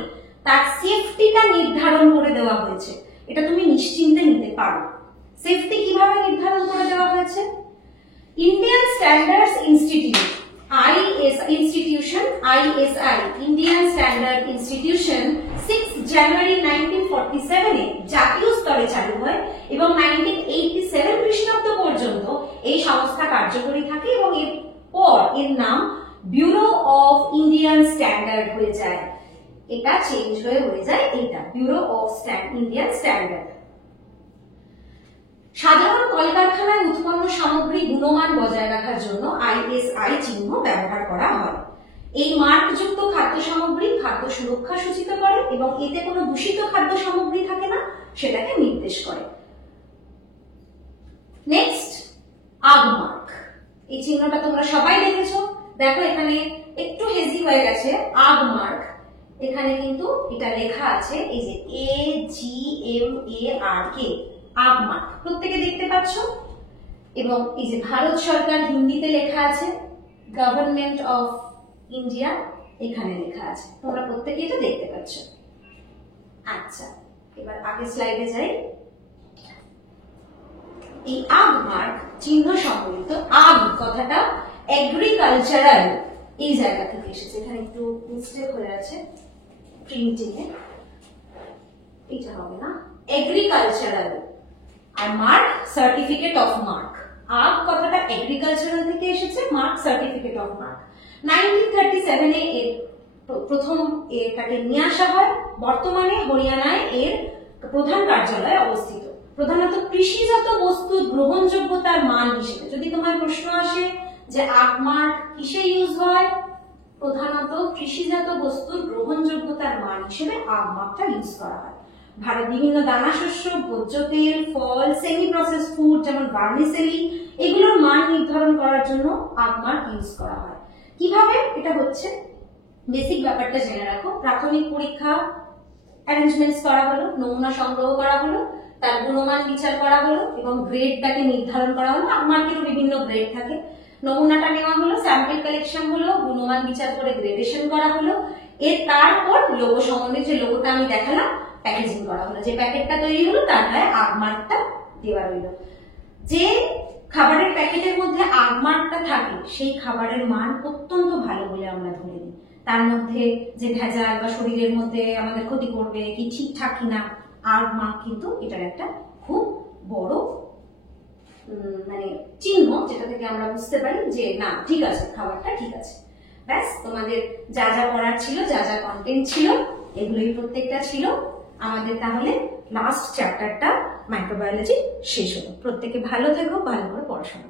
তার সেফটিটা নির্ধারণ করে দেওয়া হয়েছে, এটা তুমি নিশ্চিন্তে নিতে পারো। সেফটি কিভাবে নির্ধারণ করে দেওয়া হয়েছে? Indian standards institute, ISI, Indian standard institution 6 জানুয়ারি 1947 এ জাতীয় স্তরে চালু হয় এবং 1987 খ্রিস্টাব্দ পর্যন্ত এই সংস্থা কার্যকরী থাকে এবং এরপর এর নাম ব্যুরো অফ ইন্ডিয়ান স্ট্যান্ডার্ড হয়ে যায়। এটা চেঞ্জ হয়ে যায় এটা ব্যুরো অফ ইন্ডিয়ান স্ট্যান্ডার্ড। সাধারণ কলকারখানায় উৎপন্ন সামগ্রী গুণমান বজায় রাখার জন্য ISI চিহ্ন ব্যবহার করা হয়। এই মার্কযুক্ত খাদ্য সামগ্রী খাদ্য সুরক্ষা সূচিত করে এবং এতে কোনো দূষিত খাদ্য সামগ্রী থাকে না সেটাকে নির্দেশ করে। নেক্সট, আগমার্ক। এই চিহ্নটা তোমরা সবাই দেখেছো, দেখো এখানে একটু হেজি হয়ে গেছে, আগমার্ক। এখানে কিন্তু এটা লেখা আছে, এই যে AGMARK, আগমার্ক, প্রত্যেকে দেখতে পাচ্ছ। এবং এই যে ভারত সরকার হিন্দিতে লেখা আছে, গভর্নমেন্ট অফ ইন্ডিয়া এখানে লেখা আছে, তোমরা প্রত্যেকে এটা দেখতে পাচ্ছ। আচ্ছা, এবার আগের স্লাইডে যাই। এই আগমার্ক চিহ্ন সম্বলিত, আগ কথাটা এগ্রিকালচারাল এই জায়গা থেকে এসেছে, এখানে একটু মিস্টেক হয়ে আছে প্রিন্টিং এ, এটা হবে না, এগ্রিকালচারাল। আর mark certificate of mark, ag কথাটা এগ্রিকালচারাল থেকে এসেছে, মার্ক সার্টিফিকেট অফ মার্ক। 1937 এ এর প্রথম এটাকে নিয়ে আসা হয়। বর্তমানে হরিয়ানায় এর প্রধান কার্যালয় অবস্থিত। প্রধানত কৃষিজাত বস্তুর গ্রহণযোগ্যতার মান হিসেবে, যদি তোমার প্রশ্ন আসে যে আগমার্ক কিসে ইউজ হয়, প্রধানত কৃষিজাত বস্তুর গ্রহণযোগ্যতার মান হিসেবে আগমার্কটা ইউজ করা হয়। ভারত বিভিন্ন দানা শস্য, ভোজ্য তেল, ফল, সেমি প্রসেস ফুড যেমন ভার্মিসেলি, এগুলোর মান নির্ধারণ করার জন্য আগমার্ক ইউজ করা হয়। কিভাবে এটা হচ্ছে, বেসিক ব্যাপারটা জেনে রাখো। প্রাথমিক পরীক্ষা অ্যারেঞ্জমেন্টস করা হলো, নমুনা সংগ্রহ করা হলো, তার গুণমান বিচার করা হলো এবং গ্রেডটাকে নির্ধারণ করা হলো। আগমার্কেরও বিভিন্ন গ্রেড থাকে। নমুনাটা নেওয়া হলো, স্যাম্পল কালেকশন হলো, গুণমান বিচার করে গ্রেডেশন করা হলো, এর তারপর লোগো সম্বন্ধে যে লোগোটা আমি দেখালাম প্যাকেজিং করা হলো, যে প্যাকেটটা তৈরি হলো তার গায়ে আগমার্কটা দেওয়া রইল। যে খাবারের প্যাকেটের মধ্যে আগমার্কটা থাকে সেই খাবারের মান অত্যন্ত ভালো বলে আমরা ধরে নিই। তার মধ্যে যে ভেজাল বা শরীরের মধ্যে আমাদের ক্ষতি করবে কি ঠিকঠাক কিনা, আগমার্ক কিন্তু এটার একটা খুব বড় মানে চিহ্ন, যেটা থেকে আমরা বুঝতে পারি যে না ঠিক আছে, খাবারটা ঠিক আছে। ব্যাস, তোমাদের যা যা পড়ার ছিল, যা যা কন্টেন্ট ছিল, এগুলোই প্রত্যেকটা ছিল আমাদের। তাহলে লাস্ট চ্যাপ্টারটা মাইক্রোবায়োলজি শেষ হলো। প্রত্যেকে ভালো থেকো, ভালো করে পড়াশোনা।